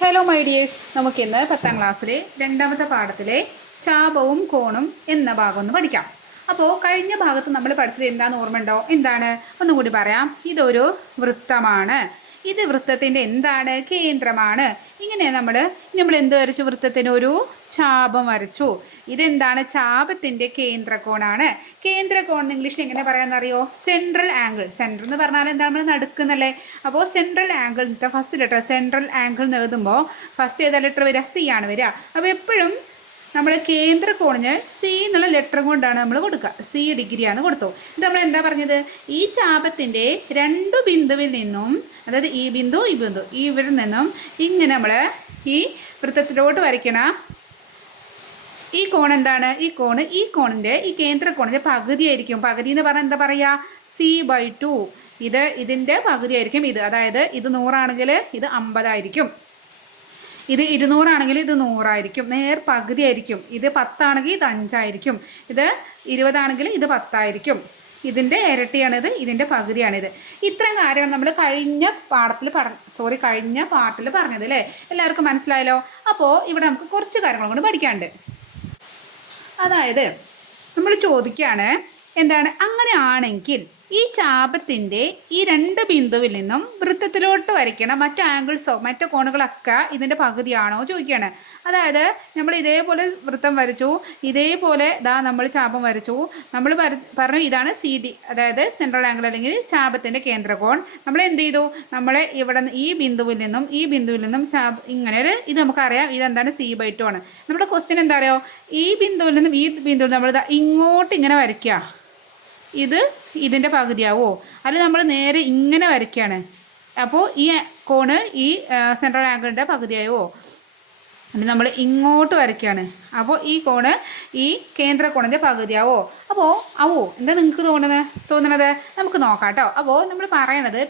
Hello my dears, നമുക്കിന്ന് 10ാം ക്ലാസ്സിലെ രണ്ടാമത്തെ പാഠത്തിലെ ചാപവും കോണും എന്ന ഭാഗം ഒന്ന് പഠിക്കാം. അപ്പോൾ കഴിഞ്ഞ ഭാഗത്ത് നമ്മൾ പഠിച്ചത് എന്താണെന്ന് ഓർമ്മയുണ്ടോ? എന്താണ്? ഒന്നും കൂടി പറയാം. ഇതൊരു വൃത്തമാണ്. ഇത് വൃത്തത്തിൻ്റെ എന്താണ്? കേന്ദ്രമാണ്. ഇങ്ങനെ നമ്മൾ എന്ത് വരച്ചു? വൃത്തത്തിന് ഒരു ചാപം വരച്ചു. ഇതെന്താണ്? ചാപത്തിൻ്റെ കേന്ദ്രകോണാണ്. കേന്ദ്രകോൺ ഇംഗ്ലീഷിൽ എങ്ങനെ പറയാമെന്നറിയോ? Central angle. സെൻട്രൽ എന്ന് പറഞ്ഞാൽ എന്താണ്? നമ്മൾ നടുക്കുന്നല്ലേ. അപ്പോൾ central angle first letter central angle എന്ന് എഴുതുമ്പോൾ ഫസ്റ്റ് ഏതാ ലെറ്റർ വരിക? സി ആണ് വരിക. അപ്പോൾ എപ്പോഴും നമ്മൾ കേന്ദ്രകോണിന് സി എന്നുള്ള ലെറ്റർ കൊണ്ടാണ് നമ്മൾ കൊടുക്കുക. സി ഡിഗ്രിയാണ് കൊടുത്തു. ഇത് നമ്മൾ എന്താ പറഞ്ഞത്? ഈ ചാപത്തിൻ്റെ രണ്ട് ബിന്ദുവിൽ നിന്നും, അതായത് ഈ ബിന്ദു ഈ ബിന്ദു ഇവിടെ നിന്നും ഇങ്ങനെ നമ്മൾ ഈ വൃത്തത്തിലോട്ട് വരയ്ക്കണ ഈ കോൺ എന്താണ്? ഈ കോണിൻ്റെ ഈ കേന്ദ്രകോണിൻ്റെ പകുതിയായിരിക്കും. പകുതി എന്ന് പറഞ്ഞാൽ എന്താ പറയുക? C/2. ഇതിൻ്റെ പകുതിയായിരിക്കും ഇത്. അതായത് ഇത് 100 ആണെങ്കിൽ ഇത് 50 ആയിരിക്കും. ഇത് 200 ആണെങ്കിൽ ഇത് 100 ആയിരിക്കും. നേർ പകുതി ആയിരിക്കും. ഇത് 10 ആണെങ്കിൽ ഇത് 5 ആയിരിക്കും. ഇത് 20 ആണെങ്കിൽ ഇത് 10 ആയിരിക്കും. ഇതിൻ്റെ ഇരട്ടിയാണിത്, ഇതിൻ്റെ പകുതിയാണിത്. ഇത്രയും കാര്യമാണ് നമ്മൾ കഴിഞ്ഞ പാർട്ടിൽ പറഞ്ഞത് അല്ലേ? എല്ലാവർക്കും മനസ്സിലായല്ലോ? അപ്പോൾ ഇവിടെ നമുക്ക് കുറച്ച് കാര്യങ്ങൾ കൊണ്ട് പഠിക്കാനുണ്ട്. അതായത് നമ്മൾ ചോദിക്കുകയാണ്, എന്താണ്? അങ്ങനെയാണെങ്കിൽ ഈ ചാപത്തിൻ്റെ ഈ രണ്ട് ബിന്ദുവിൽ നിന്നും വൃത്തത്തിലോട്ട് വരയ്ക്കണം മറ്റു ആംഗിൾസോ മറ്റു കോണുകളൊക്കെ ഇതിൻ്റെ പകുതിയാണോ ചോദിക്കുകയാണ്. അതായത് നമ്മൾ ഇതേപോലെ വൃത്തം വരച്ചു, ഇതേപോലെ നമ്മൾ ചാപം വരച്ചു. നമ്മൾ പറഞ്ഞു ഇതാണ് CD, അതായത് സെൻട്രൽ ആംഗിൾ അല്ലെങ്കിൽ ചാപത്തിൻ്റെ കേന്ദ്രകോൺ. നമ്മൾ എന്ത് ചെയ്തു? നമ്മളെ ഇവിടെ ഈ ബിന്ദുവിൽ നിന്നും ഇങ്ങനെ ഇത് നമുക്കറിയാം. ഇതെന്താണ്? C/2 ആണ്. നമ്മുടെ ക്വസ്റ്റ്യൻ എന്താ അറിയോ? ഈ ബിന്ദുവിൽ നിന്നും ഈ ബിന്ദുവിൽ നമ്മൾ ഇങ്ങോട്ട് ഇങ്ങനെ വരയ്ക്കുക. ഇതിൻ്റെ പകുതിയാവോ? അല്ലെങ്കിൽ നമ്മൾ നേരെ ഇങ്ങനെ വരയ്ക്കുകയാണ്. അപ്പോൾ ഈ കോണ് ഈ സെൻട്രൽ ആംഗിളിൻ്റെ പകുതിയാവോ? അല്ലെങ്കിൽ നമ്മൾ ഇങ്ങോട്ട് വരയ്ക്കുകയാണ്. അപ്പോൾ ഈ കോണ് ഈ കേന്ദ്രകോണിൻ്റെ പകുതിയാവോ? അപ്പോൾ എന്താ നിങ്ങൾക്ക് തോന്നുന്നത്? നമുക്ക് നോക്കാം കേട്ടോ. അപ്പോൾ നമ്മൾ പറയണത്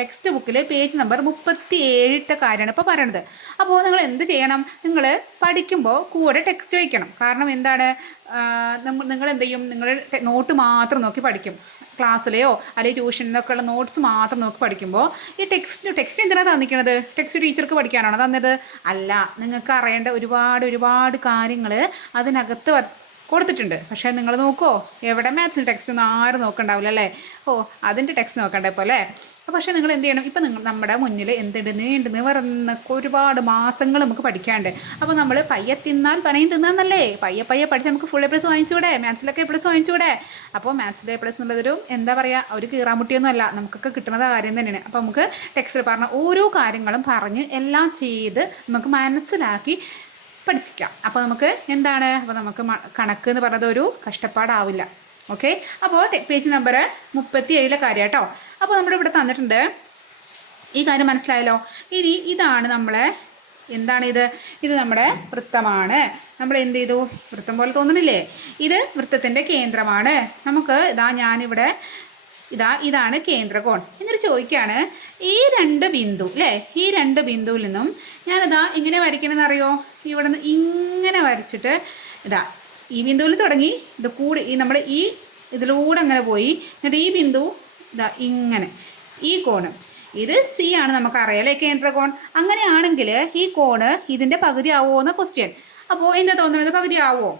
ടെക്സ്റ്റ് ബുക്കിൽ പേജ് നമ്പർ 37 കാര്യമാണ് ഇപ്പോൾ പറയണത്. അപ്പോൾ നിങ്ങൾ എന്ത് ചെയ്യണം? നിങ്ങൾ പഠിക്കുമ്പോൾ കൂടെ ടെക്സ്റ്റ് വയ്ക്കണം. കാരണം എന്താണ്? നിങ്ങൾ എന്ത് ചെയ്യും? നിങ്ങൾ നോട്ട് മാത്രം നോക്കി പഠിക്കും. ക്ലാസ്സിലെയോ അല്ലെങ്കിൽ ട്യൂഷനിൽ നിന്നൊക്കെ ഉള്ള നോട്ട്സ് മാത്രം നോക്കി പഠിക്കുമ്പോൾ ഈ ടെക്സ്റ്റ് എന്തിനാണ് തന്നിരിക്കുന്നത്? ടെക്സ്റ്റ് ടീച്ചർക്ക് പഠിക്കാനാണോ തന്നത്? അല്ല, നിങ്ങൾക്ക് അറിയേണ്ട ഒരുപാട് കാര്യങ്ങൾ അതിനകത്ത് കൊടുത്തിട്ടുണ്ട്. പക്ഷേ നിങ്ങൾ നോക്കുമോ? എവിടെ മാത്സിൻ്റെ ടെക്സ്റ്റ് ഒന്നും ആരും നോക്കണ്ടാവില്ല അല്ലേ? അതിൻ്റെ ടെക്സ്റ്റ് നോക്കണ്ടേ ഇപ്പോൾ അല്ലേ? പക്ഷേ നിങ്ങൾ എന്ത് ചെയ്യണം? ഇപ്പം നമ്മുടെ മുന്നിൽ നീണ്ടു നിവർന്ന് ഒരുപാട് മാസങ്ങൾ നമുക്ക് പഠിക്കാണ്ട്. അപ്പോൾ നമ്മൾ പയ്യെ തിന്നാൽ പനയും തിന്നാന്നല്ലേ? പയ്യെ പഠിച്ച് നമുക്ക് ഫുൾ A+ വാങ്ങിച്ചുകൂടെ? മാത്സിലൊക്കെ A+ വാങ്ങിച്ചുകൂടെ? അപ്പോൾ മാത്സിലെ A+ എന്നുള്ളതൊരു എന്താ പറയുക, ഒരു കീറാമുട്ടിയൊന്നും അല്ല, നമുക്കൊക്കെ കിട്ടുന്ന കാര്യം തന്നെയാണ്. അപ്പോൾ നമുക്ക് ടെക്സ്റ്റിൽ പറഞ്ഞ ഓരോ കാര്യങ്ങളും പറഞ്ഞ് എല്ലാം ചെയ്ത് നമുക്ക് മനസ്സിലാക്കി പഠിച്ചിക്കാം. അപ്പോൾ നമുക്ക് എന്താണ്? അപ്പോൾ നമുക്ക് കണക്ക് എന്ന് പറഞ്ഞത് ഒരു കഷ്ടപ്പാടാവില്ല. ഓക്കെ, അപ്പോൾ പേജ് നമ്പർ 37 കാര്യം കേട്ടോ. അപ്പോൾ നമ്മുടെ ഇവിടെ തന്നിട്ടുണ്ട്. ഈ കാര്യം മനസ്സിലായല്ലോ? ഇനി ഇതാണ് ഇത് നമ്മുടെ വൃത്തമാണ്. നമ്മൾ എന്ത് ചെയ്തു? വൃത്തം പോലെ തോന്നുന്നില്ലേ? ഇത് വൃത്തത്തിൻ്റെ കേന്ദ്രമാണ്. നമുക്ക് ഇതാണ് കേന്ദ്രകോൺ. എന്നിട്ട് ചോദിക്കുകയാണ്, ഈ രണ്ട് ബിന്ദു അല്ലേ? ഈ രണ്ട് ബിന്ദുവിൽ നിന്നും ഇങ്ങനെ വരയ്ക്കണമെന്ന് അറിയോ? ഇവിടെ നിന്ന് ഇങ്ങനെ വരച്ചിട്ട് ഈ ബിന്ദുവിൽ തുടങ്ങി നമ്മൾ ഇതിലൂടെ അങ്ങനെ പോയി. എന്നിട്ട് ഈ ബിന്ദു ഇങ്ങനെ, ഈ കോണ് ഇത് C ആണ്, നമുക്കറിയാം അല്ലേ? കേന്ദ്രകോൺ. അങ്ങനെയാണെങ്കിൽ ഈ കോണ് ഇതിൻ്റെ പകുതി ആവുമോ എന്ന ക്വസ്റ്റ്യൻ. അപ്പോൾ എന്താ തോന്നുന്നത്? പകുതി ആവുമോ?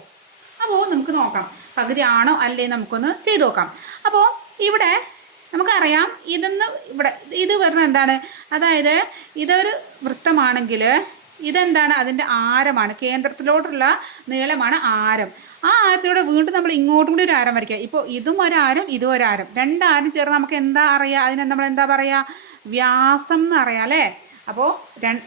അപ്പോൾ നമുക്ക് നോക്കാം, പകുതി ആണോ അല്ലേ നമുക്കൊന്ന് ചെയ്ത് നോക്കാം. അപ്പോൾ ഇവിടെ നമുക്കറിയാം ഇത് വരുന്നത് എന്താണ്? അതായത് ഇതൊരു വൃത്തമാണെങ്കിൽ ഇതെന്താണ്? അതിൻ്റെ ആരമാണ്. കേന്ദ്രത്തിലോട്ടുള്ള നീളമാണ് ആരം. ആ ആരത്തിലൂടെ വീണ്ടും നമ്മൾ ഇങ്ങോട്ടും കൂടി ഒരു ആരം വരയ്ക്കുക. ഇപ്പോൾ ഇതും ഒരാരം ഇതും ഒരാരം, രണ്ടാരം ചേർന്ന് നമുക്ക് എന്താ അറിയുക? അതിനെ നമ്മൾ എന്താ പറയുക? വ്യാസം എന്ന് അറിയാം അല്ലേ? അപ്പോൾ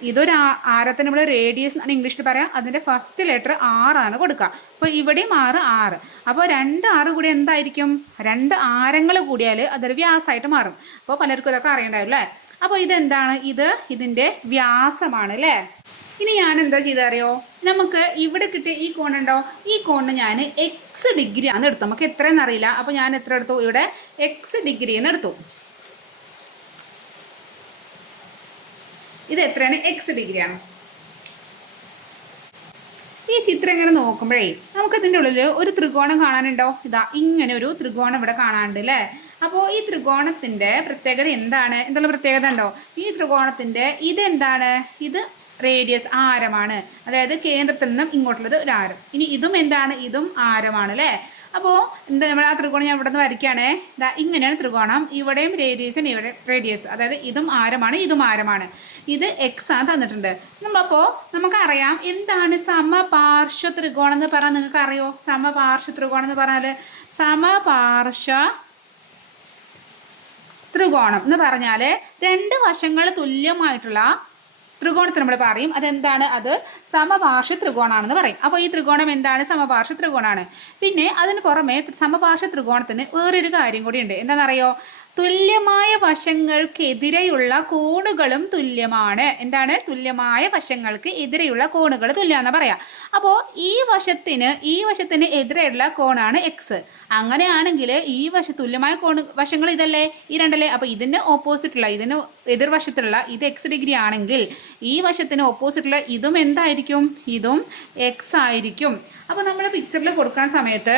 ഇതൊരു ആരത്തിന് നമ്മൾ റേഡിയസ് എന്നാണ് ഇംഗ്ലീഷിൽ പറയാം. അതിൻ്റെ ഫസ്റ്റ് ലെറ്റർ R ആണ് കൊടുക്കുക. അപ്പോൾ ഇവിടെയും R. അപ്പോൾ 2 R കൂടി എന്തായിരിക്കും? 2 ആരങ്ങൾ കൂടിയാൽ അതൊരു വ്യാസമായിട്ട് മാറും. അപ്പോൾ പലർക്കും ഇതൊക്കെ അറിയണ്ടാവില്ലേ? അപ്പോൾ ഇതെന്താണ്? ഇതിൻ്റെ വ്യാസമാണ് അല്ലേ? ഇനി ഞാൻ എന്താ ചെയ്തറിയോ? നമുക്ക് ഇവിടെ കിട്ടിയ ഈ കോണുണ്ടോ? ഈ കോണിന് ഞാൻ X ഡിഗ്രി ആണ് എടുത്തു. നമുക്ക് എത്രയെന്ന് അറിയില്ല. അപ്പോൾ ഞാൻ എത്ര എടുത്തു? ഇവിടെ X ഡിഗ്രി എന്ന് എടുത്തു. ഇത് എത്രയാണ്? X ഡിഗ്രിയാണ്. ഈ ചിത്രം ഇങ്ങനെ നോക്കുമ്പോഴേ നമുക്കിതിൻ്റെ ഉള്ളിൽ ഒരു ത്രികോണം കാണാനുണ്ടോ? ഇങ്ങനെ ഒരു ത്രികോണം ഇവിടെ കാണാനുണ്ട് അല്ലേ? അപ്പോൾ ഈ ത്രികോണത്തിൻ്റെ പ്രത്യേകത എന്താണ്? എന്തെല്ലാം പ്രത്യേകത ഉണ്ടോ? ഈ ത്രികോണത്തിൻ്റെ ഇതെന്താണ്? ഇത് റേഡിയസ് ആരമാണ്. അതായത് കേന്ദ്രത്തിൽ നിന്നും ഇങ്ങോട്ടുള്ളത് ഒരു ആരം. ഇനി ഇതും എന്താണ്? ഇതും ആരമാണ് അല്ലേ. അപ്പോൾ എന്താ നമ്മൾ ആ ത്രികോണം ഞാൻ ഇവിടെ നിന്ന് വരയ്ക്കുകയാണേ. ഇതാ ഇങ്ങനെയാണ് ത്രികോണം. ഇവിടെയും റേഡിയസിന് ഇവിടെ റേഡിയസ്, അതായത് ഇതും ആരമാണ് ഇതും ആരമാണ്. ഇത് എക്സ് ആണ് തന്നിട്ടുണ്ട്. നമ്മളപ്പോൾ നമുക്കറിയാം എന്താണ് സമപാർശ്വ ത്രികോണം എന്ന് പറഞ്ഞാൽ. നിങ്ങൾക്ക് അറിയോ സമപാർശ്വ ത്രികോണം എന്ന് പറഞ്ഞാൽ? സമപാർശ്വ ത്രികോണം എന്ന് പറഞ്ഞാൽ രണ്ട് വശങ്ങൾ തുല്യമായിട്ടുള്ള ത്രികോണത്തിന് നമ്മൾ പറയും അതെന്താണ്? അത് സമപാർശ്വ ത്രികോണാണെന്ന് പറയും. അപ്പോൾ ഈ ത്രികോണം എന്താണ്? സമപാർശ്വ ത്രികോണമാണ്. പിന്നെ അതിന് പുറമെ സമപാർശ്വ ത്രികോണത്തിന് വേറൊരു കാര്യം കൂടിയുണ്ട്. എന്താണെന്നറിയോ? തുല്യമായ വശങ്ങൾക്കെതിരെയുള്ള കോണുകളും തുല്യമാണ്. എന്താണ്? തുല്യമായ വശങ്ങൾക്ക് എതിരെയുള്ള കോണുകൾ തുല്യമാണെന്ന് പറയാം. അപ്പോൾ ഈ വശത്തിന് എതിരെയുള്ള കോണാണ് എക്സ്. അങ്ങനെയാണെങ്കിൽ ഈ തുല്യമായ വശങ്ങൾ ഇതല്ലേ, ഈ രണ്ടല്ലേ. അപ്പോൾ ഇതിന് ഓപ്പോസിറ്റുള്ള, ഇതിന് എതിർവശത്തുള്ള ഇത് എക്സ് ഡിഗ്രി ആണെങ്കിൽ ഈ വശത്തിന് ഓപ്പോസിറ്റുള്ള ഇതും എന്തായിരിക്കും? ഇതും എക്സ് ആയിരിക്കും. അപ്പോൾ നമ്മൾ പിക്ചറിൽ കൊടുക്കാൻ സമയത്ത്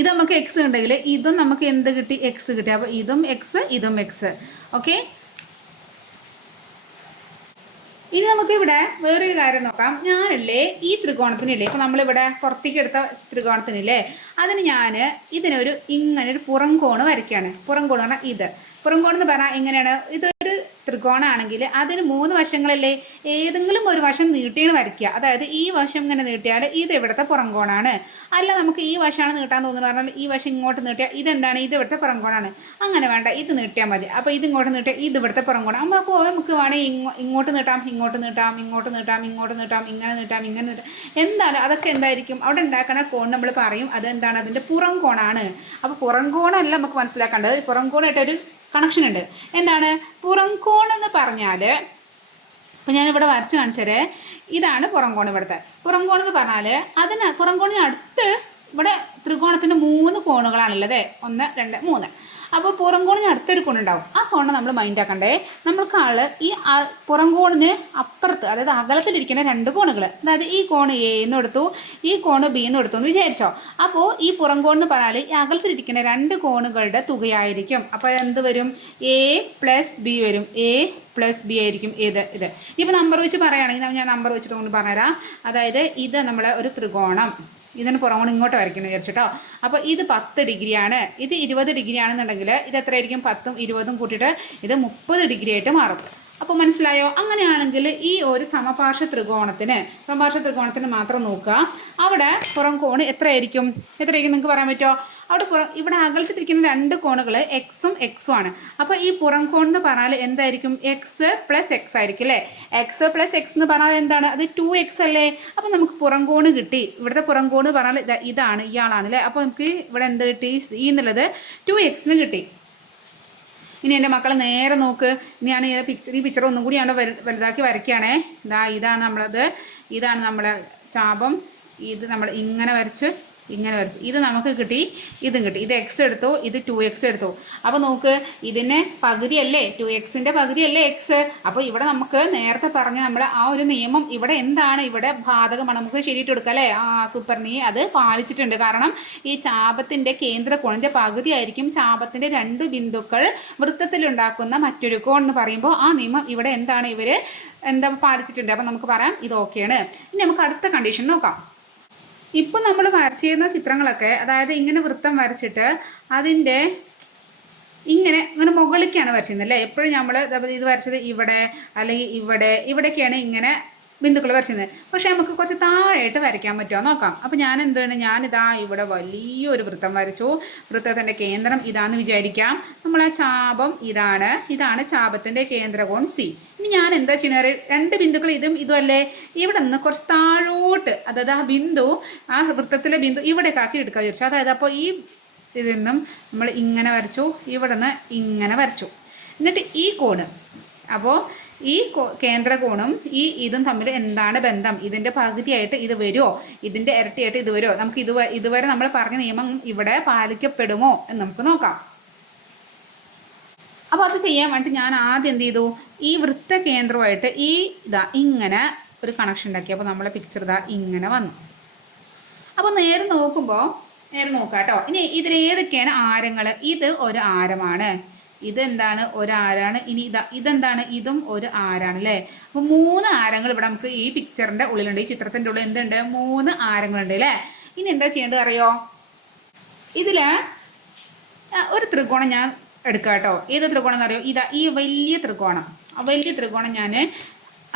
ഇത് നമുക്ക് എക്സ് ഉണ്ടെങ്കിൽ ഇതും നമുക്ക് എന്ത് കിട്ടി? എക്സ് കിട്ടി. അപ്പോൾ ഇതും എക്സ് ഇതും എക്സ്. ഓക്കെ. ഇനി നമുക്ക് ഇവിടെ വേറൊരു കാര്യം നോക്കാം. ഞാനില്ലേ ഈ ത്രികോണത്തിനില്ലേ, ഇപ്പോൾ നമ്മളിവിടെ പുറത്തേക്ക് എടുത്ത ത്രികോണത്തിനില്ലേ, അതിന് ഞാൻ ഇതിനൊരു ഇങ്ങനൊരു പുറം കോണ് വരയ്ക്കുകയാണ്. പുറം കോണ് പറഞ്ഞാൽ ഇത് പുറം കോണെന്ന് പറഞ്ഞാൽ എങ്ങനെയാണ്? ഇതൊരു ത്രികോണമാണെങ്കിൽ അതിന് 3 വശങ്ങളല്ലേ, ഏതെങ്കിലും ഒരു വശം നീട്ടിയാണ് വരയ്ക്കുക. അതായത് ഈ വശം ഇങ്ങനെ നീട്ടിയാൽ ഇത് ഇവിടുത്തെ പുറം കോണാണ്. അല്ല നമുക്ക് ഈ വശമാണ് നീട്ടാൻ തോന്നുന്നു പറഞ്ഞാൽ ഈ വശം ഇങ്ങോട്ട് നീട്ടിയാൽ ഇതെന്താണ്? ഇത് ഇവിടുത്തെ പുറം കോണാണ്. അങ്ങനെ വേണ്ട, ഇത് നീട്ടിയാൽ മതി. അപ്പോൾ ഇത് ഇങ്ങോട്ട് നീട്ടിയാൽ ഇത് ഇവിടുത്തെ പുറം കോണാണ്. അപ്പോൾ നമുക്ക് വേണമെങ്കിൽ ഇങ്ങോട്ട് നീട്ടാം, ഇങ്ങോട്ട് നീട്ടാം, ഇങ്ങോട്ട് നീട്ടാം, ഇങ്ങോട്ട് നീട്ടാം, ഇങ്ങനെ നീട്ടാം, ഇങ്ങനെ നീട്ടാം. എന്തായാലും അതൊക്കെ എന്തായിരിക്കും? അവിടെ ഉണ്ടാക്കുന്ന കോൺ നമ്മൾ പറയും അതെന്താണ്? അതിൻ്റെ പുറം കോണാണ്. അപ്പോൾ പുറം കോണല്ല നമുക്ക് മനസ്സിലാക്കേണ്ടത്. പുറം കോണായിട്ടൊരു കണക്ഷൻ ഉണ്ട്. എന്താണ് പുറം കോൺ എന്ന് പറഞ്ഞാൽ? അപ്പോൾ ഞാനിവിടെ വരച്ച് കാണിച്ചത് ഇതാണ് പുറം കോൺ. ഇവിടുത്തെ പുറം കോൺ എന്ന് പറഞ്ഞാൽ പുറം കോണിന് അടുത്ത് ഇവിടെ ത്രികോണത്തിന് 3 കോണുകളാണുള്ളത്. 1 2 3. അപ്പോൾ പുറം കോണിന് അടുത്തൊരു കോണുണ്ടാവും. ആ കോണിനെ നമ്മൾ മൈൻഡ് ആക്കണ്ടേ. നമ്മൾക്ക് ഈ പുറം കോണിന് അപ്പുറത്ത്, അതായത് അകലത്തിലിരിക്കുന്ന 2 കോണുകൾ, അതായത് ഈ കോണ് എ എന്ന് എടുത്തു, ഈ കോണ് ബി എന്ന് എടുത്തു എന്ന് വിചാരിച്ചോ. അപ്പോൾ ഈ പുറം കോണെന്ന് പറഞ്ഞാൽ ഈ അകലത്തിലിരിക്കുന്ന 2 കോണുകളുടെ തുകയായിരിക്കും. അപ്പോൾ എന്ത് വരും? എ പ്ലസ് ബി വരും. എ പ്ലസ് ബി ആയിരിക്കും ഇത്. ഇപ്പോൾ നമ്പർ വെച്ച് പറയുകയാണെങ്കിൽ ഞാൻ നമ്പർ വെച്ചിട്ട് കൊണ്ട് പറഞ്ഞുതരാം. അതായത് ഇത് നമ്മളെ ഒരു ത്രികോണം, ഇതിന് പുറകോണ് ഇങ്ങോട്ട് വരയ്ക്കുന്നു വിചാരിച്ചിട്ടോ. അപ്പോൾ ഇത് 10 ഡിഗ്രിയാണ്, ഇത് 20 ഡിഗ്രി ആണെന്നുണ്ടെങ്കിൽ ഇത് എത്രയായിരിക്കും? 10ഉം 20ഉം കൂട്ടിയിട്ട് ഇത് 30 ഡിഗ്രി ആയിട്ട് മാറും. അപ്പോൾ മനസ്സിലായോ? അങ്ങനെയാണെങ്കിൽ ഈ ഒരു സമപാർശ്വ ത്രികോണത്തിന് മാത്രം നോക്കുക. അവിടെ പുറം കോണ് എത്രയായിരിക്കും നിങ്ങൾക്ക് പറയാൻ പറ്റുമോ? അവിടെ ഇവിടെ അകലത്തിരിക്കുന്ന 2 കോണുകൾ എക്സും എക്സും ആണ്. അപ്പോൾ ഈ പുറം കോൺ എന്ന് പറഞ്ഞാൽ എന്തായിരിക്കും? എക്സ് പ്ലസ് എക്സ് ആയിരിക്കും അല്ലേ. എക്സ് പ്ലസ് എക്സ് എന്ന് പറഞ്ഞാൽ എന്താണ്? അത് 2x അല്ലേ. അപ്പോൾ നമുക്ക് പുറം കോണ് കിട്ടി. ഇവിടുത്തെ പുറം കോണ് പറഞ്ഞാൽ ഇതാണ്, ഇയാളാണ് അല്ലേ. അപ്പോൾ നമുക്ക് ഇവിടെ എന്ത് കിട്ടി? ഈ എന്നുള്ളത് 2x എന്ന് കിട്ടി. ഇനി എൻ്റെ മക്കളെ നേരെ നോക്ക്. ഞാൻ ഈ പിക്ചർ ഒന്നും കൂടി ഞാൻ വലുതാക്കി വരയ്ക്കുകയാണേ. ഇതാണ് നമ്മളെ ചാപം. ഇത് നമ്മൾ ഇങ്ങനെ വരച്ച് ഇത് നമുക്ക് കിട്ടി, ഇതും കിട്ടി. ഇത് എക്സ് എടുത്തു, ഇത് 2x എടുത്തു. അപ്പോൾ നോക്ക്, ഇതിന് പകുതിയല്ലേ 2xൻ്റെ പകുതിയല്ലേ എക്സ്. അപ്പോൾ ഇവിടെ നമുക്ക് നേരത്തെ പറഞ്ഞ നമ്മുടെ ആ ഒരു നിയമം ഇവിടെ എന്താണ്? ഇവിടെ ബാധകമാണ്. നമുക്ക് ശരിയിട്ട് എടുക്കാം അല്ലേ. സൂപ്പർ, നീ അത് പാലിച്ചിട്ടുണ്ട്. കാരണം ഈ ചാപത്തിൻ്റെ കേന്ദ്രകോണിൻ്റെ പകുതിയായിരിക്കും ചാപത്തിൻ്റെ 2 ബിന്ദുക്കൾ വൃത്തത്തിലുണ്ടാക്കുന്ന മറ്റൊരു കോൺ എന്ന് പറയുമ്പോൾ ആ നിയമം ഇവിടെ എന്താണ്? ഇവർ പാലിച്ചിട്ടുണ്ട്. അപ്പോൾ നമുക്ക് പറയാം ഇത് ഓക്കെയാണ്. ഇനി നമുക്ക് അടുത്ത കണ്ടീഷൻ നോക്കാം. ഇപ്പോൾ നമ്മൾ വരച്ചിരുന്ന ചിത്രങ്ങളൊക്കെ, അതായത് ഇങ്ങനെ വൃത്തം വരച്ചിട്ട് അതിൻ്റെ ഇങ്ങനെ മുകളിലേക്കാണ് വരച്ചിരുന്നത് അല്ലേ. എപ്പോഴും നമ്മൾ ഇത് വരച്ചത് ഇവിടെ അല്ലെങ്കിൽ ഇവിടേക്കാണ് ഇങ്ങനെ ബിന്ദുക്കൾ വരച്ചിരുന്നത്. പക്ഷേ നമുക്ക് കുറച്ച് താഴെയായിട്ട് വരയ്ക്കാൻ പറ്റുമോ നോക്കാം. അപ്പോൾ ഞാനിതാ ഇവിടെ വലിയൊരു വൃത്തം വരച്ചു. വൃത്തത്തിൻ്റെ കേന്ദ്രം ഇതാണെന്ന് വിചാരിക്കാം. നമ്മളെ ചാപം ഇതാണ് ചാപത്തിൻ്റെ കേന്ദ്രകോൺ സി. ഇനി ഞാൻ എന്താ ചെയ്യുന്നത്? 2 ബിന്ദുക്കൾ ഇതും അല്ലേ. ഇവിടെ നിന്ന് കുറച്ച് താഴോട്ട്, അതായത് ആ വൃത്തത്തിലെ ബിന്ദു ഇവിടേക്ക് ആക്കി എടുക്കാൻ വിചാരിച്ചു. അതായത് അപ്പോൾ ഈ ഇതിൽ നിന്നും നമ്മൾ ഇങ്ങനെ വരച്ചു, ഇവിടെ നിന്ന് ഇങ്ങനെ വരച്ചു. എന്നിട്ട് ഈ കോണ്, അപ്പോൾ ഈ കേന്ദ്രകോണും ഇതും തമ്മിൽ എന്താണ് ബന്ധം? ഇതിൻ്റെ പകുതിയായിട്ട് ഇത് വരുമോ? ഇതിൻ്റെ ഇരട്ടിയായിട്ട് ഇത് വരുമോ? നമുക്ക് ഇതുവരെ നമ്മൾ പറഞ്ഞ നിയമം ഇവിടെ പാലിക്കപ്പെടുമോ എന്ന് നമുക്ക് നോക്കാം. അപ്പോൾ അത് ചെയ്യാൻ വേണ്ടിയിട്ട് ഞാൻ ആദ്യം എന്ത് ചെയ്തു? ഈ വൃത്ത കേന്ദ്രമായിട്ട് ഇങ്ങനെ ഒരു കണക്ഷൻ ഉണ്ടാക്കി. അപ്പോൾ നമ്മളെ പിക്ചർ ഇങ്ങനെ വന്നു. അപ്പോൾ നേരെ നോക്കാം കേട്ടോ. ഇനി ഇതിലേതൊക്കെയാണ് ആരങ്ങൾ? ഇത് ഒരു ആരമാണ്, ഇതെന്താണ് ഒരു ആരാണ്. ഇനി ഇതെന്താണ്, ഇതും ഒരു ആരാണ് അല്ലേ. അപ്പോൾ 3 ആരങ്ങൾ ഇവിടെ നമുക്ക് ഈ പിക്ചറിൻ്റെ ഉള്ളിലുണ്ട്. ഈ ചിത്രത്തിൻ്റെ ഉള്ളിൽ എന്തുണ്ട്, 3 ആരങ്ങളുണ്ട് അല്ലേ. ഇനി എന്താ ചെയ്യേണ്ടത് അറിയോ, ഇതിൽ ഒരു ത്രികോണം ഞാൻ എടുക്കാം കേട്ടോ. ഏത് ത്രികോണം എന്നറിയോ, ഈ വലിയ ത്രികോണം. ആ വലിയ ത്രികോണം ഞാൻ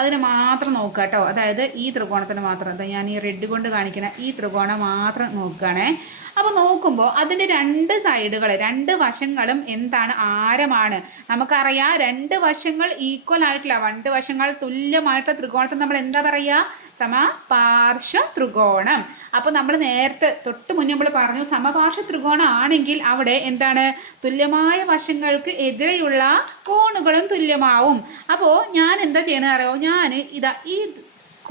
അതിനെ മാത്രം നോക്കുക കേട്ടോ. അതായത് ഈ ത്രികോണത്തിന് മാത്രം, എന്താ ഞാൻ ഈ റെഡ് കൊണ്ട് കാണിക്കുന്ന ഈ ത്രികോണം മാത്രം നോക്കുകയാണേ. അപ്പോൾ നോക്കുമ്പോൾ അതിൻ്റെ 2 സൈഡുകൾ, 2 വശങ്ങളും എന്താണ്, ആരമാണ്. നമുക്കറിയാം 2 വശങ്ങൾ ഈക്വൽ ആയിട്ടില്ല, 2 വശങ്ങൾ തുല്യമായിട്ടുള്ള ത്രികോണത്തിന് നമ്മൾ എന്താ പറയുക, സമപാർശ്വ ത്രികോണം. അപ്പോൾ നമ്മൾ നേരത്തെ തൊട്ട് മുന്നേ നമ്മൾ പറഞ്ഞു സമപാർശ്വ ത്രികോണം ആണെങ്കിൽ അവിടെ എന്താണ്, തുല്യമായ വശങ്ങൾക്ക് എതിരെയുള്ള കോണുകളും തുല്യമാവും. അപ്പോൾ ഞാൻ എന്താ ചെയ്യണമെന്ന് അറിയോ, ഞാൻ ഈ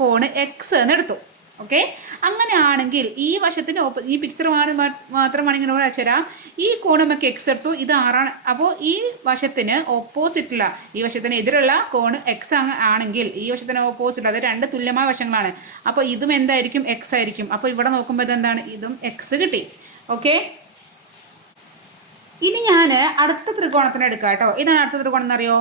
കോണ് എക്സ് എന്ന് എടുത്തു. ഓക്കെ, അങ്ങനെയാണെങ്കിൽ ഈ വശത്തിൻ്റെ ഈ പിക്ചർ മാത്രമാണ് ഇങ്ങനെ വരച്ചു തരാം. ഈ കോണ് നമുക്ക് എക്സ് എടുത്തു, ഇത് 6ആണ്. അപ്പോൾ ഈ വശത്തിന് ഓപ്പോസിറ്റുള്ള, ഈ വശത്തിന് എതിരുള്ള കോണ് എക്സ് ആണെങ്കിൽ ഈ വശത്തിന് ഓപ്പോസിറ്റ്, അത് 2 തുല്യമായ വശങ്ങളാണ്. അപ്പോൾ ഇതും എന്തായിരിക്കും, എക്സ് ആയിരിക്കും. അപ്പോൾ ഇവിടെ നോക്കുമ്പോൾ ഇതെന്താണ്, ഇതും എക്സ് കിട്ടി. ഓക്കെ, ഇനി ഞാൻ അടുത്ത ത്രികോണത്തിന് എടുക്കാം കേട്ടോ. ഇതാണ് അടുത്ത ത്രികോണം എന്നറിയോ,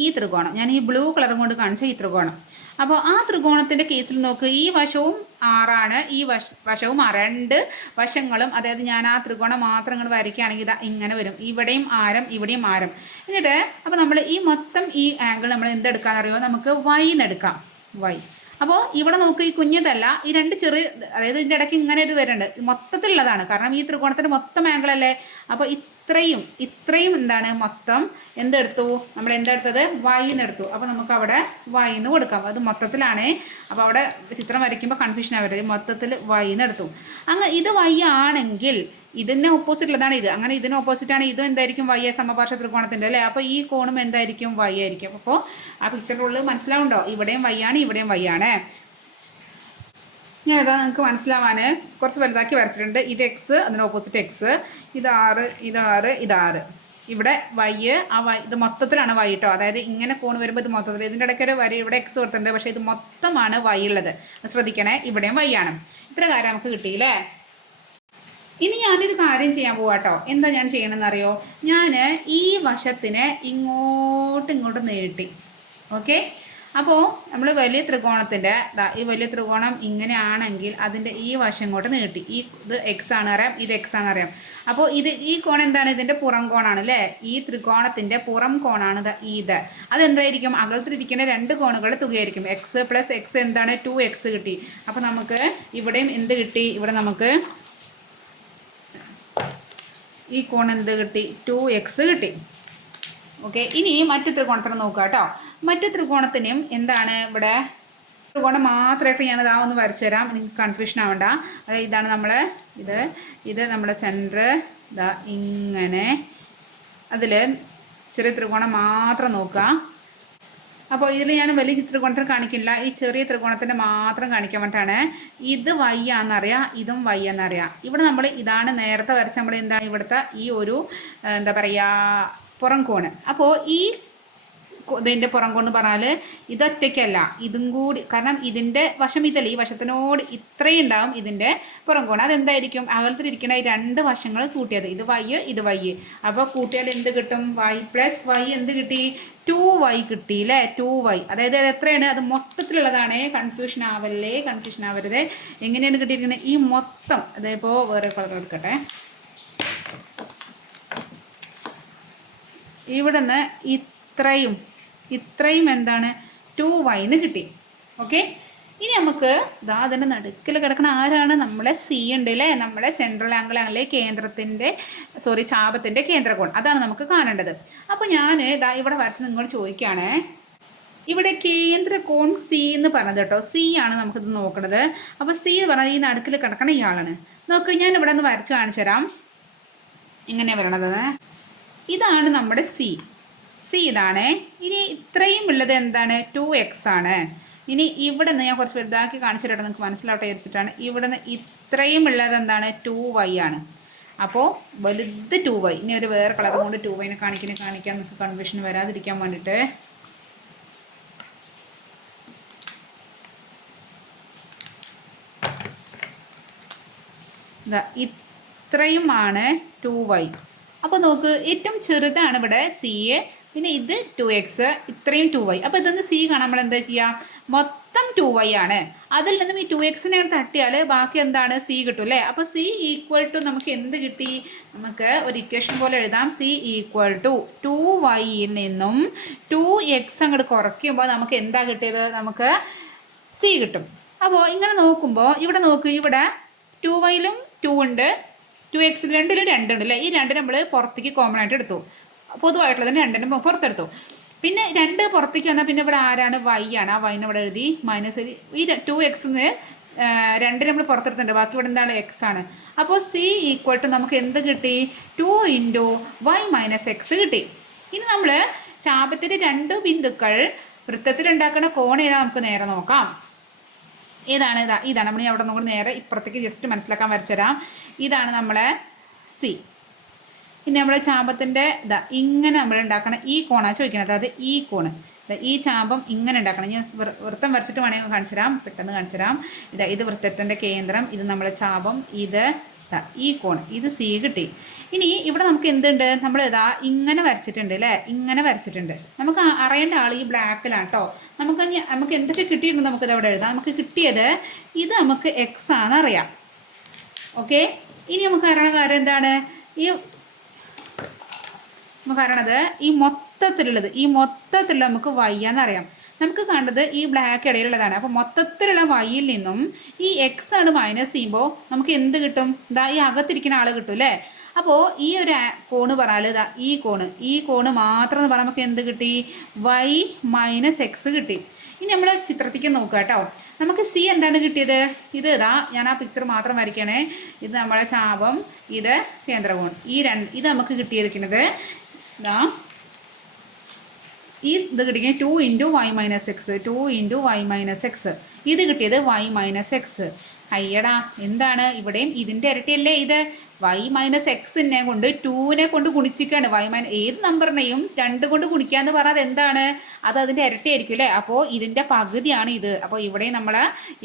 ഈ ത്രികോണം, ഞാൻ ഈ ബ്ലൂ കളറും കൊണ്ട് കാണിച്ച ഈ ത്രികോണം. അപ്പോൾ ആ ത്രികോണത്തിൻ്റെ കേസിൽ നോക്ക്, ഈ വശവും 6ആണ്, ഈ വശവും 6, 2 വശങ്ങളും. അതായത് ഞാൻ ആ ത്രികോണം മാത്രം ഇങ്ങോട്ട് വരയ്ക്കുകയാണെങ്കിൽ ഇങ്ങനെ വരും, ഇവിടെയും ആരം ഇവിടെയും ആരം. എന്നിട്ട് അപ്പോൾ നമ്മൾ ഈ മൊത്തം ഈ ആംഗിൾ നമ്മൾ എന്തെടുക്കാമെന്നറിയോ, നമുക്ക് വൈ എന്നെടുക്കാം, വൈ. അപ്പോൾ ഇവിടെ നമുക്ക് ഈ കുഞ്ഞതല്ല, ഈ 2 ചെറിയ, അതായത് ഇതിൻ്റെ ഇടയ്ക്ക് ഇങ്ങനെ ഒരു വരുന്നുണ്ട്, മൊത്തത്തിലുള്ളതാണ്. കാരണം ഈ ത്രികോണത്തിൻ്റെ മൊത്തം ആംഗിൾ അല്ലേ. അപ്പോൾ ഇത്രയും എന്താണ്, മൊത്തം എന്തെടുത്തു, നമ്മൾ എന്തെടുത്തത്, വൈന്ന് എടുത്തു. അപ്പോൾ നമുക്ക് അവിടെ വൈന്ന് കൊടുക്കാം, അത് മൊത്തത്തിലാണ്. അപ്പോൾ അവിടെ ചിത്രം വരയ്ക്കുമ്പോൾ കൺഫ്യൂഷൻ ആവരുത്, മൊത്തത്തിൽ വൈന്ന് എടുത്തു. അങ്ങനെ ഇത് വൈ ആണെങ്കിൽ ഇതിന് ഓപ്പോസിറ്റുള്ളതാണ് ഇത്, അങ്ങനെ ഇതിന് ഓപ്പോസിറ്റാണ് ഇതും എന്തായിരിക്കും, വൈ സമപാർശ്വ ത്രികോണത്തിൻ്റെ അല്ലേ. അപ്പോൾ ഈ കോണും എന്തായിരിക്കും, വൈ ആയിരിക്കും. അപ്പോൾ ആ പിക്ചറിനുള്ളിൽ മനസ്സിലാവുണ്ടോ, ഇവിടെയും വൈ ആണ്, ഇവിടെയും വൈ ആണ്. ഞാനിതാ നിങ്ങൾക്ക് മനസ്സിലാവാൻ കുറച്ച് വലുതാക്കി വരച്ചിട്ടുണ്ട്. ഇത് എക്സ്, അതിന് ഓപ്പോസിറ്റ് എക്സ്, ഇത് 6, ഇത് 6, ഇത് 6. ഇവിടെ വൈ, ആ വൈ ഇത് മൊത്തത്തിലാണ് വൈ കേട്ടോ. അതായത് ഇങ്ങനെ കോണ് വരുമ്പോൾ ഇത് മൊത്തത്തിൽ, ഇതിൻ്റെ ഇടയ്ക്ക് ഒരു വരി ഇവിടെ എക്സ് കൊടുത്തിട്ടുണ്ട്, പക്ഷേ ഇത് മൊത്തമാണ് വൈ ഉള്ളത്. ശ്രദ്ധിക്കണേ, ഇവിടെയും വൈ ആണ്. ഇത്ര കാര്യം നമുക്ക് കിട്ടിയില്ലേ. ഇനി ഞാനൊരു കാര്യം ചെയ്യാൻ പോവാം കേട്ടോ. എന്താ ഞാൻ ചെയ്യണമെന്ന് അറിയോ, ഞാൻ ഈ വശത്തിനെ ഇങ്ങോട്ട് നീട്ടി. ഓക്കെ, അപ്പോൾ നമ്മൾ വലിയ ത്രികോണത്തിൻ്റെ ഈ വലിയ ത്രികോണം ഇങ്ങനെയാണെങ്കിൽ അതിൻ്റെ ഈ വശം ഇങ്ങോട്ട് നീട്ടി. ഇത് എക്സ് ആണ് അറിയാം, ഇത് എക്സ് ആണ് അറിയാം. അപ്പോൾ ഈ കോൺ എന്താണ്, ഇതിൻ്റെ പുറം കോണാണ് അല്ലേ. ഈ ത്രികോണത്തിൻ്റെ പുറം കോണാണ് ഇത്. അതെന്തായിരിക്കും, അകലത്തിലിരിക്കുന്ന 2 കോണുകളുടെ തുകയായിരിക്കും. എക്സ് പ്ലസ് എക്സ് എന്താണ്, 2x കിട്ടി. അപ്പോൾ നമുക്ക് ഇവിടെയും എന്ത് കിട്ടി, ഇവിടെ നമുക്ക് ഈ കോൺ എന്ത് കിട്ടി, 2x കിട്ടി. ഓക്കെ, ഇനി മറ്റു ത്രികോണത്തിന് നോക്കുക കേട്ടോ. മറ്റു ത്രികോണത്തിനും എന്താണ്, ഇവിടെ ത്രികോണം മാത്രമായിട്ട് ഞാനത് ഒന്ന് വരച്ചു തരാം, നിങ്ങൾക്ക് കൺഫ്യൂഷൻ ആവണ്ട. അതായത് ഇതാണ് നമ്മൾ ഇത് നമ്മുടെ സെൻറ്റർ, ഇങ്ങനെ. അതിൽ ചെറിയ ത്രികോണം മാത്രം നോക്കുക. അപ്പോൾ ഇതിൽ ഞാൻ വലിയ ത്രികോണത്തിന് കാണിക്കില്ല, ഈ ചെറിയ ത്രികോണത്തിൻ്റെ മാത്രം കാണിക്കാൻ വേണ്ടിയിട്ടാണ്. ഇത് വൈ ആണെന്നറിയാം, ഇതും വൈ എന്നറിയാം. ഇവിടെ നമ്മൾ ഇതാണ് നേരത്തെ വരച്ച നമ്മൾ എന്താണ്, ഇവിടുത്തെ ഈ ഒരു എന്താ പറയുക, പുറം കോണ്. അപ്പോൾ ഇതിൻ്റെ പുറം കോണ് പറഞ്ഞാൽ ഇതൊറ്റയ്ക്കല്ല, ഇതും കൂടി, കാരണം ഇതിൻ്റെ വശം ഇതല്ല, ഈ വശത്തിനോട് ഇത്രയും ഉണ്ടാവും ഇതിൻ്റെ പുറം കോണ്. അതെന്തായിരിക്കും, അകലത്തിലിരിക്കുന്ന ഈ 2 വശങ്ങൾ കൂട്ടിയത്, ഇത് വൈ ഇത് വൈ. അപ്പോൾ കൂട്ടിയാൽ എന്ത് കിട്ടും, വൈ പ്ലസ് വൈ എന്ത് കിട്ടി, 2y കിട്ടി അല്ലേ. 2y, അതായത് അത് എത്രയാണ്, അത് മൊത്തത്തിലുള്ളതാണ്. കൺഫ്യൂഷൻ ആവരുത്. എങ്ങനെയാണ് കിട്ടിയിരിക്കുന്നത്, ഈ മൊത്തം, അതേപ്പോൾ വേറെ കളർ എടുക്കട്ടെ, ഇവിടുന്ന് ഇത്രയും എന്താണ്, 2y കിട്ടി. ഓക്കെ, ഇനി നമുക്ക് അതിൻ്റെ നടുക്കിൽ കിടക്കുന്ന ആരാണ്, നമ്മളെ സി ഉണ്ട് അല്ലേ, നമ്മളെ സെൻട്രൽ ആംഗിൾ അല്ലേ, ചാപത്തിൻ്റെ കേന്ദ്രകോൺ, അതാണ് നമുക്ക് കാണേണ്ടത്. അപ്പോൾ ഞാൻ ഇവിടെ വരച്ച് നിങ്ങളോട് ചോദിക്കുകയാണ്, ഇവിടെ കേന്ദ്രകോൺ സി എന്ന് പറഞ്ഞത് കേട്ടോ, സി ആണ് നമുക്കിത് നോക്കണത്. അപ്പോൾ സി എന്ന് പറഞ്ഞാൽ ഈ നടുക്കിൽ കിടക്കണ ഇയാളാണ്. നോക്ക്, ഞാൻ ഇവിടെ ഒന്ന് വരച്ച് കാണിച്ചു തരാം. ഇങ്ങനെ വരണത്, ഇതാണ് നമ്മുടെ സി ഇതാണ്. ഇനി ഇത്രയും ഉള്ളത് എന്താണ്, 2x ആണ്. ഇനി ഇവിടെ നിന്ന് ഞാൻ കുറച്ച് വലുതാക്കി കാണിച്ചു തരാം, നിങ്ങൾക്ക് മനസ്സിലാവട്ടെ വിചാരിച്ചിട്ടാണ്. ഇവിടെ നിന്ന് ഇത്രയും ഉള്ളത് എന്താണ്, 2y ആണ്. അപ്പോൾ വലുത് 2y. ഇനി ഒരു വേറെ കളർ കൊണ്ട് 2y കാണിക്കാൻ നമുക്ക് കൺഫ്യൂഷൻ വരാതിരിക്കാൻ വേണ്ടിയിട്ട് ഇത്രയുമാണ് 2y. അപ്പോൾ നോക്ക് ഏറ്റവും ചെറുതാണ് ഇവിടെ സി, പിന്നെ ഇത് 2x, ഇത്രയും 2y. അപ്പോൾ ഇതൊന്ന് സി കാണാൻ നമ്മൾ എന്താ ചെയ്യാം, മൊത്തം 2y ആണ്. അതിൽ നിന്നും ഈ 2xനെ തട്ടിയാൽ ബാക്കി എന്താണ്, സി കിട്ടും അല്ലേ. അപ്പോൾ സി ഈക്വൽ ടു നമുക്ക് എന്ത് കിട്ടി, നമുക്ക് ഒരു ഇക്വേഷൻ പോലെ എഴുതാം. സി ഈക്വൽ ടു 2yയിൽ നിന്നും 2x അങ്ങോട്ട് കുറയ്ക്കുമ്പോൾ നമുക്ക് എന്താ കിട്ടിയത്, നമുക്ക് സി കിട്ടും. അപ്പോൾ ഇങ്ങനെ നോക്കുമ്പോൾ ഇവിടെ നോക്ക്, ഇവിടെ 2yയിലും 2 ഉണ്ട്, 2x രണ്ടിലും 2 ഉണ്ട് അല്ലേ. ഈ 2 നമ്മൾ പുറത്തേക്ക് കോമൺ ആയിട്ട് എടുത്തു, പൊതുവായിട്ടുള്ളതിന് 2 പുറത്തെടുത്തു. പിന്നെ 2 പുറത്തേക്ക് വന്നാൽ പിന്നെ ഇവിടെ ആരാണ്, y ആണ്. ആ വൈനെ ഇവിടെ എഴുതി മൈനസ്. ഈ 2xന്ന് 2 നമ്മൾ പുറത്തെടുത്തിട്ടുണ്ട്, ബാക്കി ഇവിടെ എന്താണ്, x ആണ്. അപ്പോൾ സി ഈക്വൽ ടു നമുക്ക് എന്ത് കിട്ടി, 2 ഇൻറ്റു y മൈനസ് എക്സ് കിട്ടി. ഇനി നമ്മൾ ചാപത്തിൻ്റെ 2 ബിന്ദുക്കൾ വൃത്തത്തിലുണ്ടാക്കുന്ന കോൺ ഏതാ നമുക്ക് നേരെ നോക്കാം. ഏതാണ്, ഇതാണ് നമ്മൾ അവിടെ നമുക്ക് നേരെ ഇപ്പുറത്തേക്ക് ജസ്റ്റ് മനസ്സിലാക്കാൻ വരച്ചുതരാം. ഇതാണ് നമ്മളെ സി. ഇനി നമ്മുടെ ചാപത്തിൻ്റെ ഇങ്ങനെ നമ്മൾ ഉണ്ടാക്കണം ഈ കോണാണ് ചോദിക്കുന്നത്, അതായത് ഈ കോണ്, ഈ ചാപം ഇങ്ങനെ ഉണ്ടാക്കണം. ഞാൻ വൃത്തം വരച്ചിട്ട് വേണമെങ്കിൽ കാണിച്ചു തരാം, പെട്ടെന്ന് കാണിച്ചു തരാം. ഇത് വൃത്തത്തിൻ്റെ കേന്ദ്രം, ഇത് നമ്മളെ ചാപം, ഇത് ഈ കോണ്, ഇത് സി കിട്ടി. ഇനി ഇവിടെ നമുക്ക് എന്തുണ്ട്, നമ്മൾ ഇങ്ങനെ വരച്ചിട്ടുണ്ട് അല്ലേ, ഇങ്ങനെ വരച്ചിട്ടുണ്ട്. നമുക്ക് അറിയേണ്ട ആൾ ഈ ബ്ലാക്കിലാണ് കേട്ടോ. നമുക്ക് എന്തൊക്കെ കിട്ടിയിട്ടുണ്ട് നമുക്കിത് അവിടെ എഴുതാം. നമുക്ക് കിട്ടിയത് ഇത് നമുക്ക് എക്സ് ആണെന്നറിയാം. ഓക്കെ, ഇനി നമുക്ക് അറിയണ കാര്യം എന്താണ്, നമുക്ക് അറിയണത് ഈ മൊത്തത്തിലുള്ള നമുക്ക് y എന്നറിയാം. നമുക്ക് കണ്ടത് ഈ ബ്ലാക്ക് ഇടയിലുള്ളതാണ്. അപ്പോൾ മൊത്തത്തിലുള്ള വൈയിൽ നിന്നും ഈ എക്സ് ആണ് മൈനസ് ചെയ്യുമ്പോൾ നമുക്ക് എന്ത് കിട്ടും, ഈ അകത്തിരിക്കുന്ന ആൾ കിട്ടും അല്ലേ. അപ്പോൾ ഈ ഒരു കോണ് പറഞ്ഞാൽ ഈ കോണ് മാത്രം എന്ന് പറഞ്ഞാൽ നമുക്ക് എന്ത് കിട്ടി, y മൈനസ് എക്സ് കിട്ടി. ഇനി നമ്മൾ ചിത്രത്തിലേക്ക് നോക്കുക കേട്ടോ. നമുക്ക് സി എന്താണ് കിട്ടിയത്, ഇത് ഞാൻ ആ പിക്ചർ മാത്രം വരയ്ക്കണേ. ഇത് നമ്മളെ ചാപം, ഇത് കേന്ദ്രകോൺ, ഇത് നമുക്ക് കിട്ടിയിരിക്കുന്നത് ഇത് കിട്ടിയ 2 into y minus x, 2 into y minus x. ഇത് കിട്ടിയത് y മൈനസ് എക്സ്. അയ്യടാ, എന്താണ് ഇവിടെയും ഇതിൻ്റെ ഇരട്ടിയല്ലേ ഇത്. y മൈനസ് എക്സിനെ കൊണ്ട് 2നെ കൊണ്ട് ഗുണിച്ചിക്കാണ്. ഏത് നമ്പറിനെയും 2 കൊണ്ട് ഗുണിക്കാന്ന് പറഞ്ഞാൽ എന്താണ്, അത് അതിൻ്റെ ഇരട്ടിയായിരിക്കും അല്ലേ. അപ്പോൾ ഇതിൻ്റെ പകുതിയാണ് ഇത്. അപ്പോൾ ഇവിടെ നമ്മൾ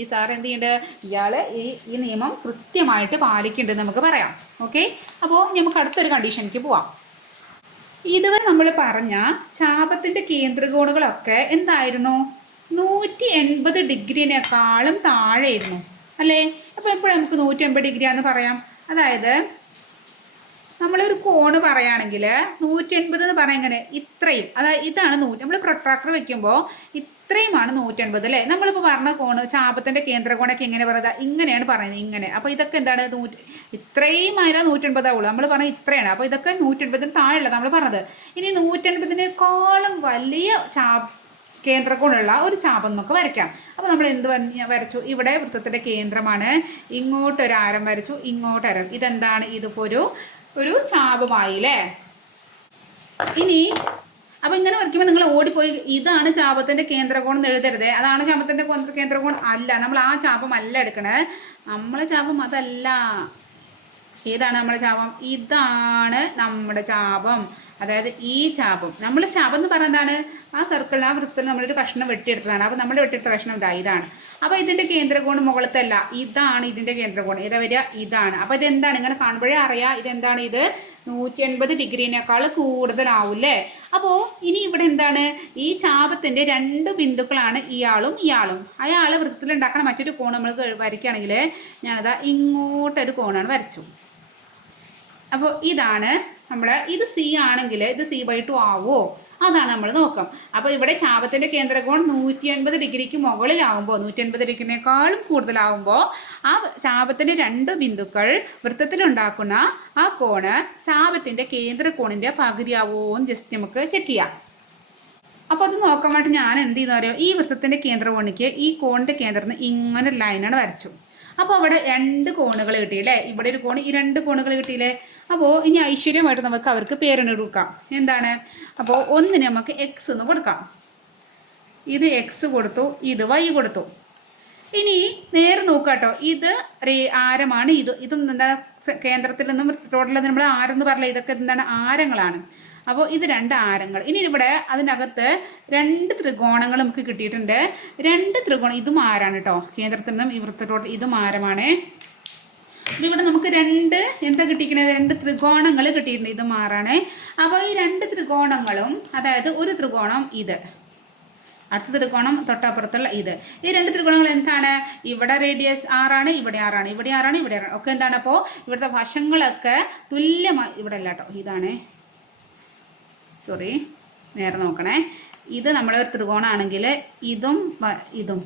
ഈ സാർ എന്ത് ചെയ്യുന്നുണ്ട്, ഇയാൾ ഈ നിയമം കൃത്യമായിട്ട് പാലിക്കുന്നുണ്ട് നമുക്ക് പറയാം. ഓക്കെ, അപ്പോൾ നമുക്ക് അടുത്തൊരു കണ്ടീഷനിലേക്ക് പോവാം. ഇതുവരെ നമ്മൾ പറഞ്ഞ ചാപത്തിൻ്റെ കേന്ദ്രകോണുകളൊക്കെ എന്തായിരുന്നു, 180 ഡിഗ്രിനേക്കാളും താഴെയായിരുന്നു അല്ലേ. അപ്പോൾ എപ്പോഴും നമുക്ക് 180 ഡിഗ്രിയാന്ന് പറയാം. അതായത് നമ്മളൊരു കോണ് പറയുകയാണെങ്കിൽ 180 എന്ന് പറയാൻ ഇങ്ങനെ ഇത്രയും, അതായത് ഇതാണ് നമ്മൾ പ്രൊട്രാക്ടർ വെക്കുമ്പോൾ ഇത്രയുമാണ് 180 അല്ലേ. നമ്മളിപ്പോൾ പറഞ്ഞ കോണ് ചാപത്തിൻ്റെ കേന്ദ്രകോണൊക്കെ എങ്ങനെ പറയുക, ഇങ്ങനെയാണ് പറയുന്നത്, ഇങ്ങനെ. അപ്പോൾ ഇതൊക്കെ എന്താണ്, ഇത്രയും ആയാലും 180 ആവുള്ളൂ. നമ്മൾ പറഞ്ഞത് ഇത്രയാണ്. അപ്പോൾ ഇതൊക്കെ 180 താഴെയുള്ള നമ്മൾ പറഞ്ഞത്. ഇനി 180 വലിയ കേന്ദ്രകോണുള്ള ഒരു ചാപം നമുക്ക് വരയ്ക്കാം. അപ്പോൾ നമ്മൾ എന്ത് വരച്ചു, ഇവിടെ വൃത്തത്തിൻ്റെ കേന്ദ്രമാണ്, ഇങ്ങോട്ടൊരു ആരം വരച്ചു, ഇങ്ങോട്ടൊരം. ഇതെന്താണ്, ഇതിപ്പോൾ ഒരു ചാപമായില്ലേ. ഇനി അപ്പോൾ ഇങ്ങനെ വരയ്ക്കുമ്പോൾ നിങ്ങൾ ഓടിപ്പോയി ഇതാണ് ചാപത്തിൻ്റെ കേന്ദ്രകോൺ എന്ന് എഴുതരുത്. അതാണ് ചാപത്തിൻ്റെ കേന്ദ്രകോൺ അല്ല, നമ്മൾ ആ ചാപം അല്ല എടുക്കണേ. നമ്മളെ ചാപം അതല്ല. ഏതാണ് നമ്മളെ ചാപം, ഇതാണ് നമ്മുടെ ചാപം. അതായത് ഈ ചാപം, നമ്മൾ ചാപം എന്ന് പറഞ്ഞാൽ എന്താണ്, ആ സർക്കിളിൽ ആ വൃത്തത്തിൽ നമ്മളൊരു കഷ്ണം വെട്ടിയെടുത്തതാണ്. അപ്പോൾ നമ്മൾ വെട്ടിയെടുത്ത കഷ്ണം ഇതാണ്. അപ്പോൾ ഇതിൻ്റെ കേന്ദ്രകോൺ മുകളത്തല്ല, ഇതാണ് ഇതിൻ്റെ കേന്ദ്രകോൺ. ഏതാ വരിക, ഇതാണ്. അപ്പോൾ ഇതെന്താണ്, ഇങ്ങനെ കാണുമ്പോഴേ അറിയാം ഇതെന്താണ്, ഇത് 180 ഡിഗ്രീനേക്കാൾ കൂടുതലാവൂല്ലേ. അപ്പോൾ ഇനി ഇവിടെ എന്താണ്, ഈ ചാപത്തിൻ്റെ 2 ബിന്ദുക്കളാണ് ഇയാളും ഇയാളും. അയാൾ വൃത്തത്തിലുണ്ടാക്കണ മറ്റൊരു കോൺ നമ്മൾ വരയ്ക്കുകയാണെങ്കിൽ ഞാനതാ ഇങ്ങോട്ടൊരു കോണാണ് വരച്ചു. അപ്പോൾ ഇതാണ് ഇത് സി ആണെങ്കിൽ ഇത് c/2 ആവോ, അതാണ് നമ്മൾ നോക്കാം. അപ്പോൾ ഇവിടെ ചാപത്തിൻ്റെ കേന്ദ്രകോൺ 180 ഡിഗ്രിക്ക് മുകളിലാവുമ്പോൾ, 180 ഡിഗ്രിനേക്കാളും കൂടുതലാവുമ്പോൾ ആ ചാപത്തിൻ്റെ 2 ബിന്ദുക്കൾ വൃത്തത്തിലുണ്ടാക്കുന്ന ആ കോണ് ചാപത്തിൻ്റെ കേന്ദ്രകോണിൻ്റെ പകുതിയാവോ എന്ന് ജസ്റ്റ് നമുക്ക് ചെക്ക് ചെയ്യാം. അപ്പോൾ അത് നോക്കാൻ വേണ്ടി ഞാൻ എന്ത് ചെയ്യുന്ന പറയുക, ഈ വൃത്തത്തിൻ്റെ കേന്ദ്രകോണിക്ക് ഈ കോണിൻ്റെ കേന്ദ്രത്തിന് ഇങ്ങനെ ഒരു ലൈനാണ് വരച്ചു. അപ്പോൾ അവിടെ 2 കോണുകൾ കിട്ടിയില്ലേ, ഇവിടെ ഒരു കോണ്, ഈ 2 കോണുകൾ കിട്ടിയില്ലേ. അപ്പോൾ ഇനി ഐശ്വര്യമായിട്ട് നമുക്ക് അവർക്ക് പേരിന് കൊടുക്കാം. എന്താണ്, അപ്പോൾ ഒന്നിന് നമുക്ക് എക്സ് എന്ന് കൊടുക്കാം. ഇത് എക്സ് കൊടുത്തു, ഇത് വൈ കൊടുത്തു. ഇനി നേരെ നോക്കുക കേട്ടോ, ഇത് ആരമാണ്, ഇതും എന്താണ് കേന്ദ്രത്തിൽ നിന്നും ടോട്ടലിൽ നമ്മൾ ആരെന്ന് പറഞ്ഞില്ല, ഇതൊക്കെ എന്താണ് ആരങ്ങളാണ്. അപ്പോൾ ഇത് 2 ആരങ്ങൾ. ഇനി ഇവിടെ അതിനകത്ത് 2 ത്രികോണങ്ങൾ നമുക്ക് കിട്ടിയിട്ടുണ്ട്. 2 ത്രികോണം, ഇതും ആരാണ് കേട്ടോ, കേന്ദ്രത്തിൽ നിന്നും ഈ വൃത്തത്തോട്ട് ഇതും ആരമാണ്. ഇവിടെ നമുക്ക് രണ്ട് എന്താ കിട്ടിയിരിക്കുന്നത്, രണ്ട് ത്രികോണങ്ങൾ കിട്ടിയിട്ടുണ്ട്. ഇത് മാറാണേ. അപ്പോൾ ഈ രണ്ട് ത്രികോണങ്ങളും, അതായത് ഒരു ത്രികോണം ഇത്, അടുത്ത ത്രികോണം തൊട്ടപ്പുറത്തുള്ള ഇത്, ഈ രണ്ട് ത്രികോണങ്ങൾ എന്താണ്, ഇവിടെ റേഡിയസ് 6ആണ്, ഇവിടെ 6ആണ്, ഇവിടെ 6ആണ്, ഇവിടെ 6ആണ് ഒക്കെ എന്താണ്. അപ്പോൾ ഇവിടുത്തെ വശങ്ങളൊക്കെ തുല്യമായി, ഇവിടെ അല്ല കേട്ടോ, ഇതാണേ, സോറി നേരെ നോക്കണേ. ഇത് നമ്മളൊരു ത്രികോണമാണെങ്കിൽ ഇതും ഇതും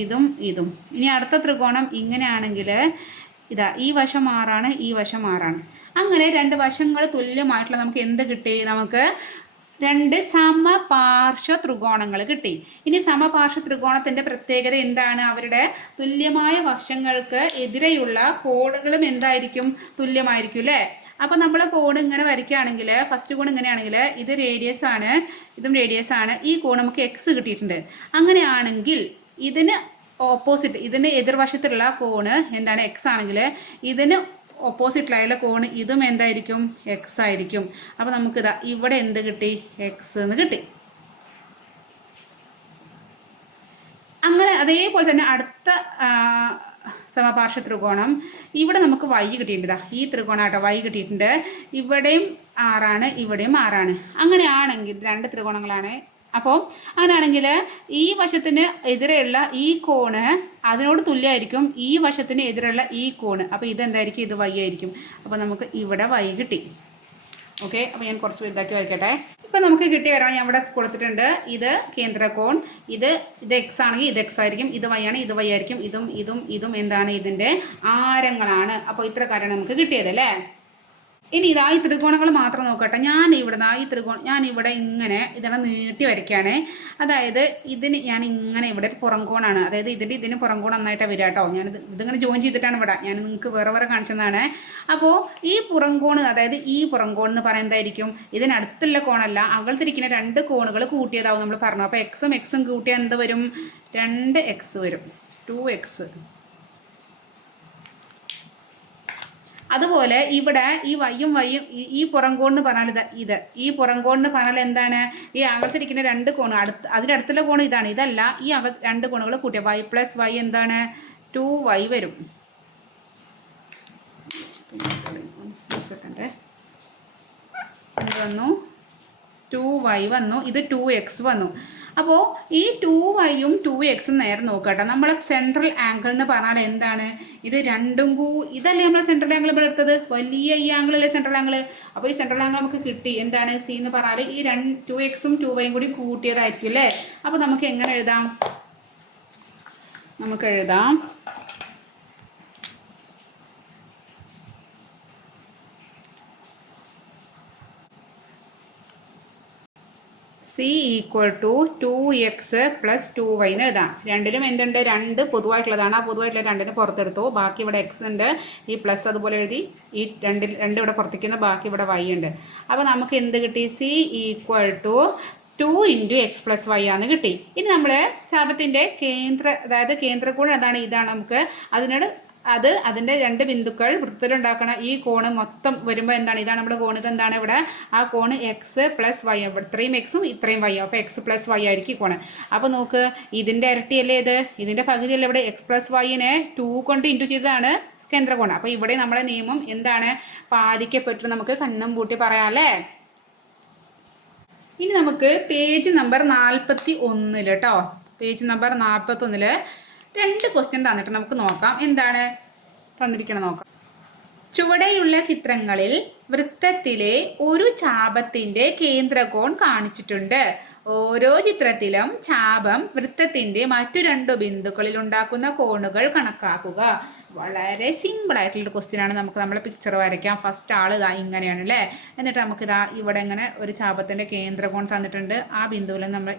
ഇതും ഇതും. ഇനി അടുത്ത ത്രികോണം ഇങ്ങനെയാണെങ്കിൽ ഇതാ, ഈ വശം 6ആണ്, ഈ വശം 6ആണ്. അങ്ങനെ രണ്ട് വശങ്ങൾ തുല്യമായിട്ടുള്ള നമുക്ക് എന്ത് കിട്ടി, നമുക്ക് രണ്ട് സമപാർശ്വ ത്രികോണങ്ങൾ കിട്ടി. ഇനി സമപാർശ്വ ത്രികോണത്തിൻ്റെ പ്രത്യേകത എന്താണ്, അവരുടെ തുല്യമായ വശങ്ങൾക്ക് എതിരെയുള്ള കോണുകളും എന്തായിരിക്കും, തുല്യമായിരിക്കും അല്ലേ. അപ്പോൾ നമ്മൾ കോൺ ഇങ്ങനെ വരയ്ക്കുകയാണെങ്കിൽ, ഫസ്റ്റ് കോൺ ഇങ്ങനെയാണെങ്കിൽ ഇത് റേഡിയസ് ആണ്, ഇതും റേഡിയസ് ആണ്, ഈ കോൺ നമുക്ക് എക്സ് കിട്ടിയിട്ടുണ്ട്. അങ്ങനെയാണെങ്കിൽ ഇതിന് ഓപ്പോസിറ്റ്, ഇതിന് എതിർവശത്തുള്ള കോണ് എന്താണ്, എക്സ് ആണെങ്കിൽ ഇതിന് ഓപ്പോസിറ്റിലായുള്ള കോണ് ഇതും എന്തായിരിക്കും, എക്സ് ആയിരിക്കും. അപ്പോൾ നമുക്കിതാ ഇവിടെ എന്ത് കിട്ടി, എക്സ് എന്ന് കിട്ടി. അങ്ങനെ അതേപോലെ തന്നെ അടുത്ത സമപാർശ്വ ത്രികോണം, ഇവിടെ നമുക്ക് വൈ കിട്ടിയിട്ടുണ്ട്. ഈ ത്രികോണമായിട്ടോ വൈ കിട്ടിയിട്ടുണ്ട്. ഇവിടെയും 6ആണ്, ഇവിടെയും 6ആണ്. അങ്ങനെയാണെങ്കിൽ രണ്ട് ത്രികോണങ്ങളാണ്. അപ്പോൾ അങ്ങനെയാണെങ്കിൽ ഈ വശത്തിന് എതിരെയുള്ള ഈ കോണ് അതിനോട് തുല്യമായിരിക്കും ഈ വശത്തിന് എതിരെയുള്ള ഈ കോണ്. അപ്പോൾ ഇതെന്തായിരിക്കും, ഇത് വൈ ആയിരിക്കും. അപ്പോൾ നമുക്ക് ഇവിടെ വൈ കിട്ടി. ഓക്കെ, അപ്പോൾ ഞാൻ കുറച്ച് വലുതാക്കി വരയ്ക്കട്ടെ. ഇപ്പം നമുക്ക് കിട്ടിയ കാരണം ഞാൻ ഇവിടെ കൊടുത്തിട്ടുണ്ട്. ഇത് കേന്ദ്രകോൺ, ഇത് എക്സ് ആണെങ്കിൽ ഇത് എക്സ് ആയിരിക്കും, ഇത് വൈ ആണ്, ഇത് വൈ ആയിരിക്കും, ഇതും ഇതും ഇതും എന്താണ്, ഇതിൻ്റെ ആരങ്ങളാണ്. അപ്പോൾ ഇത്ര കാര്യമാണ് നമുക്ക് കിട്ടിയത് അല്ലേ. ഇനി ഇതാ ഈ ത്രികോണങ്ങൾ മാത്രം നോക്കട്ടെ. ഞാൻ ഇവിടെ ഇങ്ങനെ ഇതിനെ നീട്ടി വരയ്ക്കുകയാണ്. അതായത് ഇതിന് ഞാൻ ഇങ്ങനെ ഇവിടെ പുറം കോണാണ്, അതായത് ഇതിന് പുറം കോൺ നന്നായിട്ടാണ് വരിക കേട്ടോ. ഇതിങ്ങനെ ജോയിൻ ചെയ്തിട്ടാണ് ഇവിടെ ഞാൻ നിങ്ങൾക്ക് വേറെ കാണിച്ചതാണ്. അപ്പോൾ ഈ പുറം കോണ്, അതായത് ഈ പുറം കോൺ എന്ന് പറയുന്നതായിരിക്കും ഇതിനടുത്തുള്ള കോണല്ല, അകലത്തിരിക്കുന്ന രണ്ട് കോണുകൾ കൂട്ടിയതാവും നമ്മൾ പറഞ്ഞു. അപ്പോൾ എക്സും കൂട്ടിയാൽ എന്ത് വരും, 2x വരും, 2x. അതുപോലെ ഇവിടെ ഈ വൈയും ഈ പുറംകോണെന്ന് പറഞ്ഞാൽ ഈ പുറംകോണെന്ന് പറഞ്ഞാൽ എന്താണ്, ഈ അകലത്തിരിക്കുന്ന രണ്ട് കോണ്, അതിനടുത്തുള്ള കോണ് ഇതാണ്, ഇതല്ല. ഈ രണ്ട് കോണുകൾ കൂട്ടിയ y + y എന്താണ്, 2y വരും. എന്ത് വന്നു, 2y വന്നു, ഇത് 2x വന്നു. അപ്പോൾ ഈ 2yയും 2xും നേരെ നോക്കട്ടെ. നമ്മളെ സെൻട്രൽ ആംഗിൾ എന്ന് പറഞ്ഞാൽ എന്താണ്, ഇത് രണ്ടും ഇതല്ലേ നമ്മളെ സെൻട്രൽ ആംഗിൾ ഇവിടെ എടുത്തത്, വലിയ ഈ ആംഗിൾ അല്ലേ സെൻട്രൽ ആംഗിൾ. അപ്പോൾ ഈ സെൻട്രൽ ആംഗിൾ നമുക്ക് കിട്ടി, എന്താണ്, സി എന്ന് പറഞ്ഞാൽ ഈ 2xും 2yയും കൂടി കൂട്ടിയതായിരിക്കും അല്ലേ. അപ്പോൾ നമുക്ക് എങ്ങനെ എഴുതാം, C = 2x + 2y എന്ന് എഴുതാം. രണ്ടിലും എന്തുണ്ട്, രണ്ട് പൊതുവായിട്ടുള്ളതാണ്. ആ പൊതുവായിട്ടുള്ള രണ്ടിന് പുറത്തെടുത്തു, ബാക്കി ഇവിടെ എക്സ് ഉണ്ട്, ഈ പ്ലസ് അതുപോലെ എഴുതി, ഈ രണ്ട് ഇവിടെ പുറത്തേക്കുന്ന, ബാക്കി ഇവിടെ y ഉണ്ട്. അപ്പോൾ നമുക്ക് എന്ത് കിട്ടി, C = 2 × x + y ആണ് കിട്ടി. ഇനി നമ്മൾ ചാപത്തിൻ്റെ അതായത് കേന്ദ്രകോൺ ഇതാണ് നമുക്ക് അതിൻ്റെ രണ്ട് ബിന്ദുക്കൾ വൃത്തത്തിലുണ്ടാക്കണം. ഈ കോണ് മൊത്തം വരുമ്പോൾ എന്താണ്, ഇതാണ് നമ്മുടെ കോണ്. ഇതെന്താണ് ഇവിടെ, ആ കോണ് x + y, ഇത്രയും എക്സും ഇത്രയും y, അപ്പോൾ x + y ആയിരിക്കും ഈ കോണ്. അപ്പോൾ നോക്ക്, ഇതിൻ്റെ ഇരട്ടിയല്ലേ ഇത്, ഇതിൻ്റെ പകുതിയല്ലേ ഇവിടെ. x + y-നെ 2 കൊണ്ട് ഇൻറ്റു ചെയ്തതാണ് കേന്ദ്രകോണ്. അപ്പോൾ ഇവിടെ നമ്മളെ നിയമം എന്താണ്, പാലിക്കപ്പെട്ടു, നമുക്ക് കണ്ണും പൂട്ടി പറയാം അല്ലേ. ഇനി നമുക്ക് പേജ് നമ്പർ 41 കേട്ടോ, പേജ് നമ്പർ 41 രണ്ട് ക്വസ്റ്റ്യൻ തന്നിട്ട് നമുക്ക് നോക്കാം, എന്താണ് തന്നിരിക്കണം നോക്കാം. ചുവടെയുള്ള ചിത്രങ്ങളിൽ വൃത്തത്തിലെ ഒരു ചാപത്തിൻ്റെ കേന്ദ്രകോൺ കാണിച്ചിട്ടുണ്ട്. ഓരോ ചിത്രത്തിലും ചാപം വൃത്തത്തിൻ്റെ മറ്റു രണ്ട് ബിന്ദുക്കളിൽ ഉണ്ടാക്കുന്ന കോണുകൾ കണക്കാക്കുക. വളരെ സിമ്പിളായിട്ടുള്ളൊരു ക്വസ്റ്റ്യനാണ്. നമുക്ക് നമ്മളെ പിക്ചർ വരയ്ക്കാം. ഫസ്റ്റ് ആൾ ഇങ്ങനെയാണ് അല്ലേ. എന്നിട്ട് നമുക്കിതാ ഇവിടെ ഇങ്ങനെ ഒരു ചാപത്തിൻ്റെ കേന്ദ്രകോൺ തന്നിട്ടുണ്ട്. ആ ബിന്ദുവിൽ നമ്മൾ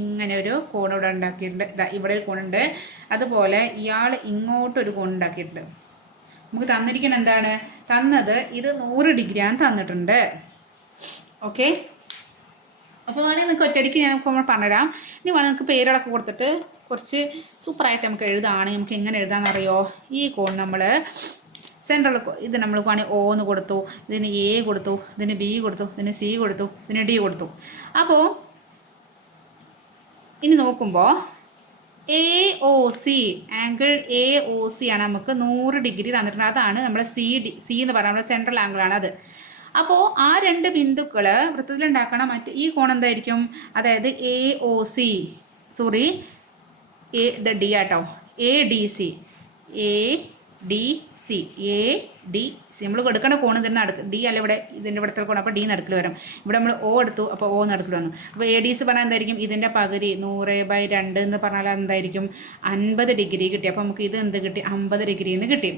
ഇങ്ങനെ ഒരു കോൺ ഇവിടെ ഉണ്ടാക്കിയിട്ടുണ്ട്. ഇവിടെ ഒരു കോണുണ്ട്. അതുപോലെ ഇയാൾ ഇങ്ങോട്ടൊരു കോൺ ഉണ്ടാക്കിയിട്ടുണ്ട്. നമുക്ക് തന്നിരിക്കണം എന്താണ്, ഇത് 100 ഡിഗ്രിയാണ് തന്നിട്ടുണ്ട്. ഓക്കെ, അപ്പോൾ വേണമെങ്കിൽ നിങ്ങൾക്ക് ഒറ്റയടിക്ക് ഞാൻ നമ്മൾ പറഞ്ഞുതരാം. ഇനി വേണമെങ്കിൽ നിങ്ങൾക്ക് പേരുകളൊക്കെ കൊടുത്തിട്ട് കുറച്ച് സൂപ്പറായിട്ട് നമുക്ക് എഴുതാണ്. നമുക്ക് എങ്ങനെ എഴുതാമെന്നറിയോ, ഈ കോൺ നമ്മൾ സെൻട്രൽ ഇത് നമ്മൾ വേണമെങ്കിൽ O എന്ന് കൊടുത്തു, ഇതിന് A കൊടുത്തു, ഇതിന് B കൊടുത്തു, ഇതിന് C കൊടുത്തു, ഇതിന് D കൊടുത്തു. അപ്പോൾ ഇനി നോക്കുമ്പോൾ A O C angle A O C ആണ് നമുക്ക് 100 ഡിഗ്രി തന്നിട്ടുണ്ട്. അതാണ് നമ്മുടെ സി എന്ന് പറയുന്നത് നമ്മുടെ സെൻട്രൽ ആംഗിളാണ് അത്. അപ്പോൾ ആ രണ്ട് ബിന്ദുക്കൾ വൃത്തത്തിലുണ്ടാക്കണ മറ്റ് ഈ കോൺ എന്തായിരിക്കും? അതായത് A O C sorry D ആട്ടോ, A D C A D C A D C നമ്മൾ കൊടുക്കേണ്ട കോൺ ഇതിന് നടുക്ക് ഡി അല്ല ഇവിടെ ഇതിൻ്റെ ഇവിടുത്തെ കോൺ. അപ്പോൾ ഡി നടുക്കിൽ വരും. ഇവിടെ നമ്മൾ ഒ എടുത്തു, അപ്പോൾ ഒ നടുക്കിൽ വന്നു. അപ്പോൾ എ ഡി സി പറഞ്ഞാൽ എന്തായിരിക്കും? ഇതിൻ്റെ പകുതി 100/2 എന്ന് പറഞ്ഞാൽ എന്തായിരിക്കും? 50 ഡിഗ്രി കിട്ടി. അപ്പോൾ നമുക്ക് ഇത് എന്ത് കിട്ടി? 50 ഡിഗ്രി എന്ന് കിട്ടി.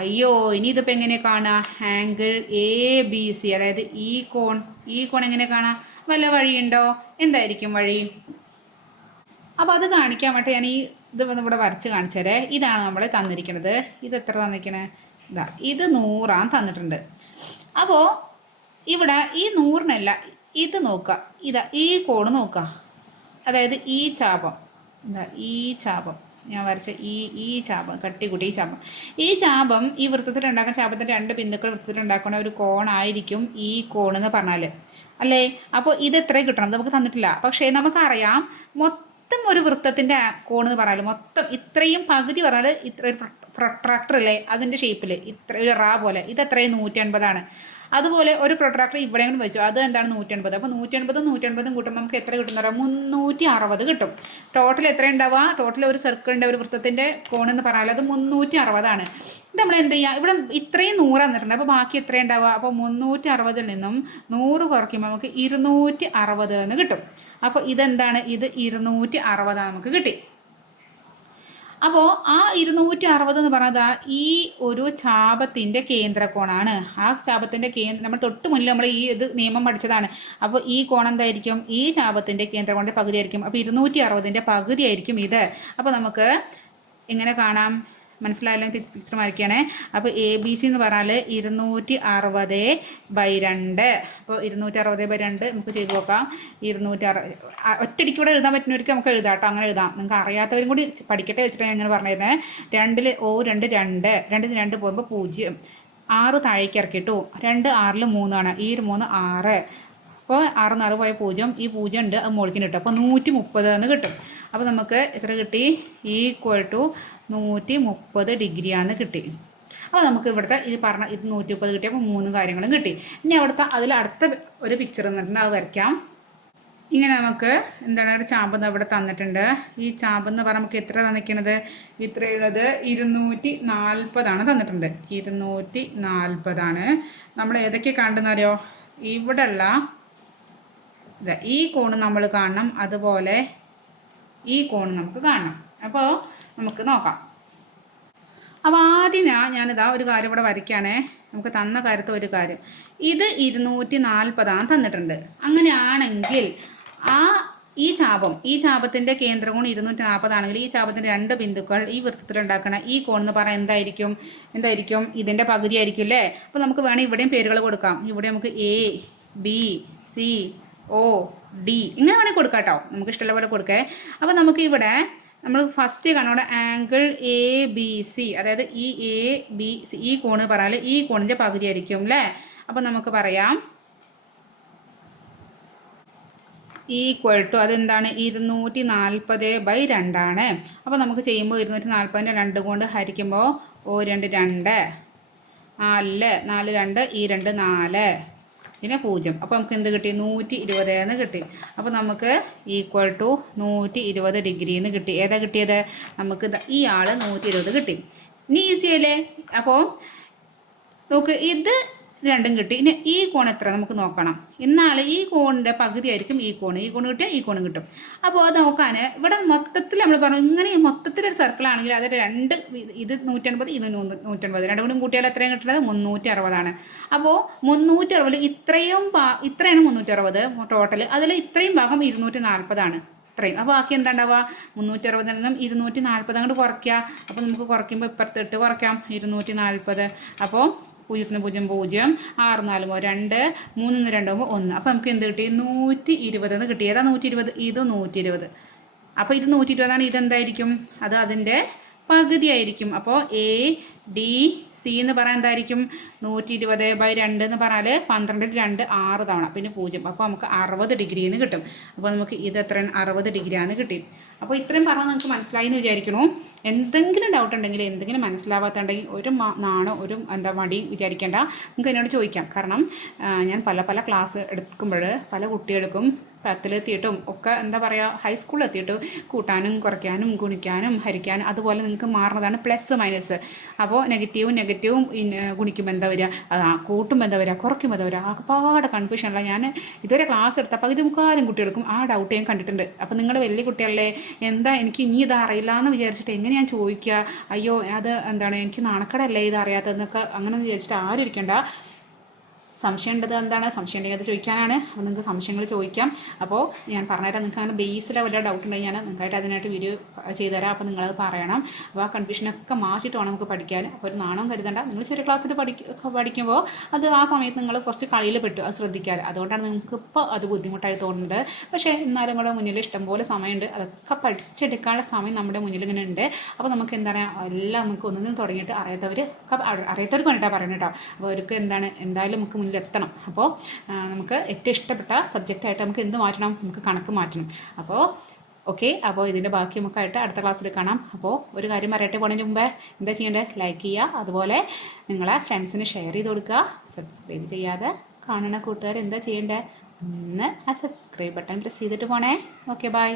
അയ്യോ, ഇനി ഇതിപ്പോൾ എങ്ങനെ കാണാം? ആംഗിൾ എ ബി സി അതായത് ഈ കോൺ എങ്ങനെ കാണാം? വല്ല വഴിയുണ്ടോ? എന്തായിരിക്കും വഴി? അപ്പോൾ അത് കാണിക്കാൻ വേണ്ടി ഞാൻ ഈ ഇത് ഇവിടെ വരച്ച് കാണിച്ചേരേ. ഇതാണ് നമ്മൾ തന്നിരിക്കുന്നത്. ഇത് എത്ര തന്നിരിക്കണേ? ഇതാ, ഇത് 100 തന്നിട്ടുണ്ട്. അപ്പോൾ ഇവിടെ ഈ 100-നല്ല ഇത് നോക്കുക. ഇതാ ഈ കോണ് നോക്കുക. അതായത് ഈ ചാപം, ഇതാ ഈ ചാപം ഞാൻ വരച്ച ഈ ചാപം, കട്ടിക്കുട്ടി ഈ ചാപം ഈ വൃത്തത്തിലുണ്ടാക്കുന്ന ചാപത്തിൻ്റെ 2 ബിന്ദുക്കൾ വൃത്തത്തിലുണ്ടാക്കുന്ന ഒരു കോണായിരിക്കും ഈ കോണെന്ന് പറഞ്ഞാൽ അല്ലേ? അപ്പോൾ ഇത് എത്ര കിട്ടണം? നമുക്ക് തന്നിട്ടില്ല. പക്ഷേ നമുക്കറിയാം മൊത്തം ഒരു വൃത്തത്തിൻ്റെ കോണെന്ന് പറഞ്ഞാൽ മൊത്തം ഇത്രയും പകുതി പറഞ്ഞാൽ ഇത്ര ഒരു പ്രൊട്രാക്ടർ അല്ലേ അതിൻ്റെ ഷേപ്പിൽ ഇത്ര ഒരു റാ പോലെ ഇത് എത്രയും 150 അതുപോലെ ഒരു പ്രൊട്രാക്ടർ ഇവിടെ കൊണ്ട് വെച്ചു, അത് എന്താണ് 150. അപ്പോൾ 150 കൂട്ടുമ്പോൾ നമുക്ക് എത്ര കിട്ടുന്ന പറയാം? 360 കിട്ടും. ടോട്ടൽ എത്ര ഉണ്ടാവുക? ടോട്ടൽ ഒരു സർക്കിളിൻ്റെ ഒരു വൃത്തത്തിൻ്റെ കോണെന്ന് പറഞ്ഞാൽ അത് 360. ഇത് നമ്മൾ എന്ത് ചെയ്യുക? ഇവിടെ ഇത്രയും 100 തന്നിട്ടുണ്ട്. അപ്പോൾ ബാക്കി എത്ര ഉണ്ടാവുക? അപ്പോൾ 360-ൽ നിന്നും 100 കുറയ്ക്കുമ്പോൾ നമുക്ക് 260 എന്ന് കിട്ടും. അപ്പോൾ ഇതെന്താണ്? ഇത് 260 നമുക്ക് കിട്ടി. അപ്പോൾ ആ 260 എന്ന് പറഞ്ഞത് ഈ ഒരു ചാപത്തിൻ്റെ കേന്ദ്രകോണാണ്. ആ ചാപത്തിൻ്റെ നമ്മൾ തൊട്ട് മുന്നിൽ നമ്മൾ ഈ ഇത് നിയമം പഠിച്ചതാണ്. അപ്പോൾ ഈ കോൺ എന്തായിരിക്കും? ഈ ചാപത്തിൻ്റെ കേന്ദ്രകോണിൻ്റെ പകുതി ആയിരിക്കും. അപ്പോൾ 260-ൻ്റെ പകുതി ആയിരിക്കും ഇത്. അപ്പോൾ നമുക്ക് എങ്ങനെ കാണാം? മനസ്സിലായാലും പിക്ചർ വരയ്ക്കുകയാണേ. അപ്പോൾ എ ബി സി എന്ന് പറഞ്ഞാൽ 260/2. അപ്പോൾ 260/2 നമുക്ക് ചെയ്ത് നോക്കാം. 260 ഒറ്റയടിക്ക് ഇവിടെ എഴുതാൻ പറ്റുന്നവർക്ക് നമുക്ക് എഴുതാം കേട്ടോ. അങ്ങനെ എഴുതാം. നിങ്ങൾക്ക് അറിയാത്തവരും കൂടി പഠിക്കട്ടെ വെച്ചിട്ട് ഞാൻ ഇങ്ങനെ പറഞ്ഞിരുന്നത്. 2-ൽ O 2 2 2 2 പോകുമ്പോൾ 0 6 താഴേക്ക് ഇറക്കിയിട്ടു. 2 6-ൽ 3 ആണ്. ഈ 3 6. അപ്പോൾ 6 4 പോയ 0, ഈ 0 ഉണ്ട്, അത് മുകളിൽ കിട്ടും. അപ്പോൾ 130 എന്ന് കിട്ടും. അപ്പോൾ നമുക്ക് എത്ര കിട്ടി? ഈക്വൽ ടു 130 ഡിഗ്രിയാന്ന് കിട്ടി. അപ്പോൾ നമുക്ക് ഇവിടുത്തെ ഇത് പറഞ്ഞ ഇത് 130 കിട്ടിയപ്പോൾ 3 കാര്യങ്ങളും കിട്ടി. ഇനി അവിടുത്തെ അതിൽ അടുത്ത ഒരു പിക്ചർ തന്നിട്ടുണ്ട്, അത് വരയ്ക്കാം. ഇങ്ങനെ നമുക്ക് എന്താണ് ഒരു ചാമ്പ് ഇവിടെ തന്നിട്ടുണ്ട്. ഈ ചാമ്പ് എന്ന് പറഞ്ഞാൽ നമുക്ക് എത്ര തന്നിരിക്കുന്നത്? ഇത്രയുള്ളത് 240 തന്നിട്ടുണ്ട്. 240 നമ്മൾ ഏതൊക്കെ കണ്ടെന്നറിയോ? ഇവിടെയുള്ള ഈ കോണ് നമ്മൾ കാണണം, അതുപോലെ ഈ കോണ് നമുക്ക് കാണണം. അപ്പോൾ നമുക്ക് നോക്കാം. അപ്പോൾ ആദ്യം ഞാനിതാ ഒരു കാര്യം ഇവിടെ വരയ്ക്കുകയാണേ. നമുക്ക് തന്ന കാര്യത്തെ ഒരു കാര്യം, ഇത് 240 തന്നിട്ടുണ്ട്. അങ്ങനെയാണെങ്കിൽ ഈ ചാപത്തിൻ്റെ കേന്ദ്രകോൺ 240 ആണെങ്കിൽ ഈ ചാപത്തിൻ്റെ 2 ബിന്ദുക്കൾ ഈ വൃത്തത്തിലുണ്ടാക്കണ ഈ കോൺ എന്ന് പറയാൻ എന്തായിരിക്കും? ഇതിൻ്റെ പകുതി ആയിരിക്കും അല്ലേ? അപ്പോൾ നമുക്ക് വേണമെങ്കിൽ ഇവിടെയും പേരുകൾ കൊടുക്കാം. ഇവിടെ നമുക്ക് A B C O D ഇങ്ങനെ വേണമെങ്കിൽ കൊടുക്കാം കേട്ടോ. നമുക്ക് ഇഷ്ടമുള്ള പോലെ കൊടുക്കേ. അപ്പോൾ നമുക്ക് ഇവിടെ നമ്മൾ ഫസ്റ്റ് കാണുന്ന ആംഗിൾ എ ബി സി, അതായത് ഈ എ ബി സി ഈ കോണ് പറഞ്ഞാൽ ഈ കോണിൻ്റെ പകുതി ആയിരിക്കും അല്ലേ? അപ്പോൾ നമുക്ക് പറയാം ഈക്വൽ ടു അതെന്താണ്? 240/2. അപ്പോൾ നമുക്ക് ചെയ്യുമ്പോൾ 240-നെ 2 കൊണ്ട് ഹരിക്കുമ്പോൾ O 2 2 4 4 2 ഈ 2 4 പിന്നെ 0. അപ്പോൾ നമുക്ക് എന്ത് കിട്ടി? 120 എന്ന് കിട്ടി. അപ്പോൾ നമുക്ക് ഈക്വൽ ടു 120 ഡിഗ്രി എന്ന് കിട്ടി. ഏതാ കിട്ടിയത്? നമുക്ക് ഈ ആൾ 120 കിട്ടി. ഇനി ഈസി അല്ലേ? അപ്പോൾ നോക്ക്, ഇത് രണ്ടും കിട്ടി. ഇനി ഈ കോൺ എത്ര നമുക്ക് നോക്കണം. എന്നാൽ ഈ കോണിൻ്റെ പകുതി ആയിരിക്കും ഈ കോൺ കിട്ടിയാൽ ഈ കോണും കിട്ടും. അപ്പോൾ അത് നോക്കാൻ ഇവിടെ മൊത്തത്തിൽ നമ്മൾ പറഞ്ഞു, ഇങ്ങനെ മൊത്തത്തിലൊരു സർക്കിളാണെങ്കിൽ അത് 2 ഇത് 150 ഇത് 150 രണ്ടും കൂടി കൂട്ടിയാൽ എത്രയും കിട്ടുന്നത്? 360. അപ്പോൾ 360 ഇത്രയാണ് 360 ടോട്ടൽ. അതിൽ ഇത്രയും ഭാഗം 240 ഇത്രയും. അപ്പോൾ ബാക്കി എന്താ ഉണ്ടാവുക? 360-ൽ നിന്നും 240 അങ്ങോട്ട് കുറയ്ക്കുക. അപ്പോൾ നമുക്ക് കുറയ്ക്കുമ്പോൾ ഇപ്പുറത്തിട്ട് കുറയ്ക്കാം 240. അപ്പോൾ 0 0 0 6 4 2 3 2 1. അപ്പോൾ നമുക്ക് എന്ത് കിട്ടി? 120 എന്ന് കിട്ടി. ഏതാ 120? ഇത് 120. അപ്പോൾ ഇത് 120 ഇതെന്തായിരിക്കും? അത് അതിൻ്റെ പകുതിയായിരിക്കും. അപ്പോൾ എ ഡി സി എന്ന് പറയാൻ എന്തായിരിക്കും 120/2 എന്ന് പറഞ്ഞാൽ 12 2 6 തവണ പിന്നെ 0. അപ്പോൾ നമുക്ക് 60 ഡിഗ്രിന്ന് കിട്ടും. അപ്പോൾ നമുക്ക് ഇത് എത്ര 60 ഡിഗ്രിയാണെന്ന് കിട്ടി. അപ്പോൾ ഇത്രയും പറഞ്ഞാൽ നിങ്ങൾക്ക് മനസ്സിലായി എന്ന് വിചാരിക്കണു. എന്തെങ്കിലും ഡൗട്ട് ഉണ്ടെങ്കിൽ എന്തെങ്കിലും മനസ്സിലാവാത്തുണ്ടെങ്കിൽ ഒരു നാണോ ഒരു മടി വിചാരിക്കേണ്ട, നിങ്ങൾക്ക് എന്നോട് ചോദിക്കാം. കാരണം ഞാൻ പല ക്ലാസ് എടുക്കുമ്പോൾ പല കുട്ടികൾക്കും 10ലെത്തിയിട്ടും ഒക്കെ ഹൈസ്കൂളിലെത്തിയിട്ട് കൂട്ടാനും കുറയ്ക്കാനും ഗുണിക്കാനും ഹരിക്കാനും അതുപോലെ നിങ്ങൾക്ക് മാറുന്നതാണ് പ്ലസ് മൈനസ്. അപ്പോൾ നെഗറ്റീവും ഗുണിക്കുമ്പോൾ എന്താ വരിക, കൂട്ടുമ്പോൾ എന്താ വരിക, കുറയ്ക്കുമ്പോൾ എന്താ വരിക, ആകെപ്പാടെ കൺഫ്യൂഷനുള്ള. ഞാൻ ഇതുവരെ ക്ലാസ് എടുത്ത പകുതി മുക്കാലും കുട്ടികൾക്കും ആ ഡൗട്ട് ഞാൻ കണ്ടിട്ടുണ്ട്. അപ്പോൾ നിങ്ങൾ വലിയ കുട്ടികളെ എനിക്ക് ഇനി ഇത് അറിയില്ല എന്ന് വിചാരിച്ചിട്ട് എങ്ങനെ ഞാൻ ചോദിക്കുക, അയ്യോ അത് എനിക്ക് നാണക്കടല്ലേ ഇത് അറിയാത്തതെന്നൊക്കെ അങ്ങനെ വിചാരിച്ചിട്ട് ആരും ഇരിക്കേണ്ട. സംശയം ഉണ്ടത് സംശയം ഉണ്ടെങ്കിൽ അത് ചോദിക്കാനാണ്. അപ്പോൾ നിങ്ങൾക്ക് സംശയങ്ങൾ ചോദിക്കാം. അപ്പോൾ ഞാൻ പറഞ്ഞുതരാം. നിങ്ങൾക്ക് അങ്ങനെ ബേസിലെ വല്ല ഡൗട്ട് ഉണ്ടെങ്കിൽ ഞാൻ നിങ്ങൾക്കായിട്ട് അതിനായിട്ട് വീഡിയോ ചെയ്തുതരാം. അപ്പോൾ നിങ്ങളത് പറയണം. അപ്പോൾ ആ കൺഫ്യൂഷനൊക്കെ മാറ്റിയിട്ട് വേണം നമുക്ക് പഠിക്കാൻ. അപ്പോൾ ഒരു നാണം കരുതണ്ട. നിങ്ങൾ ചെറിയ ക്ലാസ്സിൽ പഠിക്കുമ്പോൾ അത് ആ സമയത്ത് നിങ്ങൾ കുറച്ച് കളിയിൽ പെട്ടു, അത് ശ്രദ്ധിക്കാതെ. അതുകൊണ്ടാണ് നിങ്ങൾക്ക് ഇപ്പോൾ അത് ബുദ്ധിമുട്ടായി തോന്നുന്നത്. പക്ഷേ എന്നാലും നമ്മുടെ മുന്നിൽ ഇഷ്ടംപോലെ സമയമുണ്ട്. അതൊക്കെ പഠിച്ചെടുക്കാനുള്ള സമയം നമ്മുടെ മുന്നിൽ ഇങ്ങനെ ഉണ്ട്. അപ്പോൾ നമുക്ക് എല്ലാം നമുക്ക് ഒന്നിനും തുടങ്ങിയിട്ട് അറിയാത്തവർക്ക് വേണ്ടിയിട്ടാണ് പറയുന്നത് കേട്ടോ. അപ്പോൾ അവർക്ക് എന്തായാലും നമുക്ക് മുന്നിലെത്തണം. അപ്പോൾ നമുക്ക് ഏറ്റവും ഇഷ്ടപ്പെട്ട സബ്ജക്റ്റായിട്ട് നമുക്ക് എന്ത് മാറ്റണം, നമുക്ക് കണക്ക് മാറ്റണം. അപ്പോൾ ഓക്കെ, അപ്പോൾ ഇതിൻ്റെ ബാക്കി നമുക്കായിട്ട് അടുത്ത ക്ലാസ്സിൽ കാണാം. അപ്പോൾ ഒരു കാര്യം പറയട്ടെ പോകുന്നതിന് മുമ്പേ എന്താ ചെയ്യേണ്ടത്, ലൈക്ക് ചെയ്യുക, അതുപോലെ നിങ്ങളെ ഫ്രണ്ട്സിന് ഷെയർ ചെയ്ത് കൊടുക്കുക. സബ്സ്ക്രൈബ് ചെയ്യാതെ കാണുന്ന കൂട്ടുകാർ എന്താ ചെയ്യേണ്ടത്, ഒന്ന് ആ സബ്സ്ക്രൈബ് ബട്ടൺ പ്രസ് ചെയ്തിട്ട് പോണേ. Okay, by.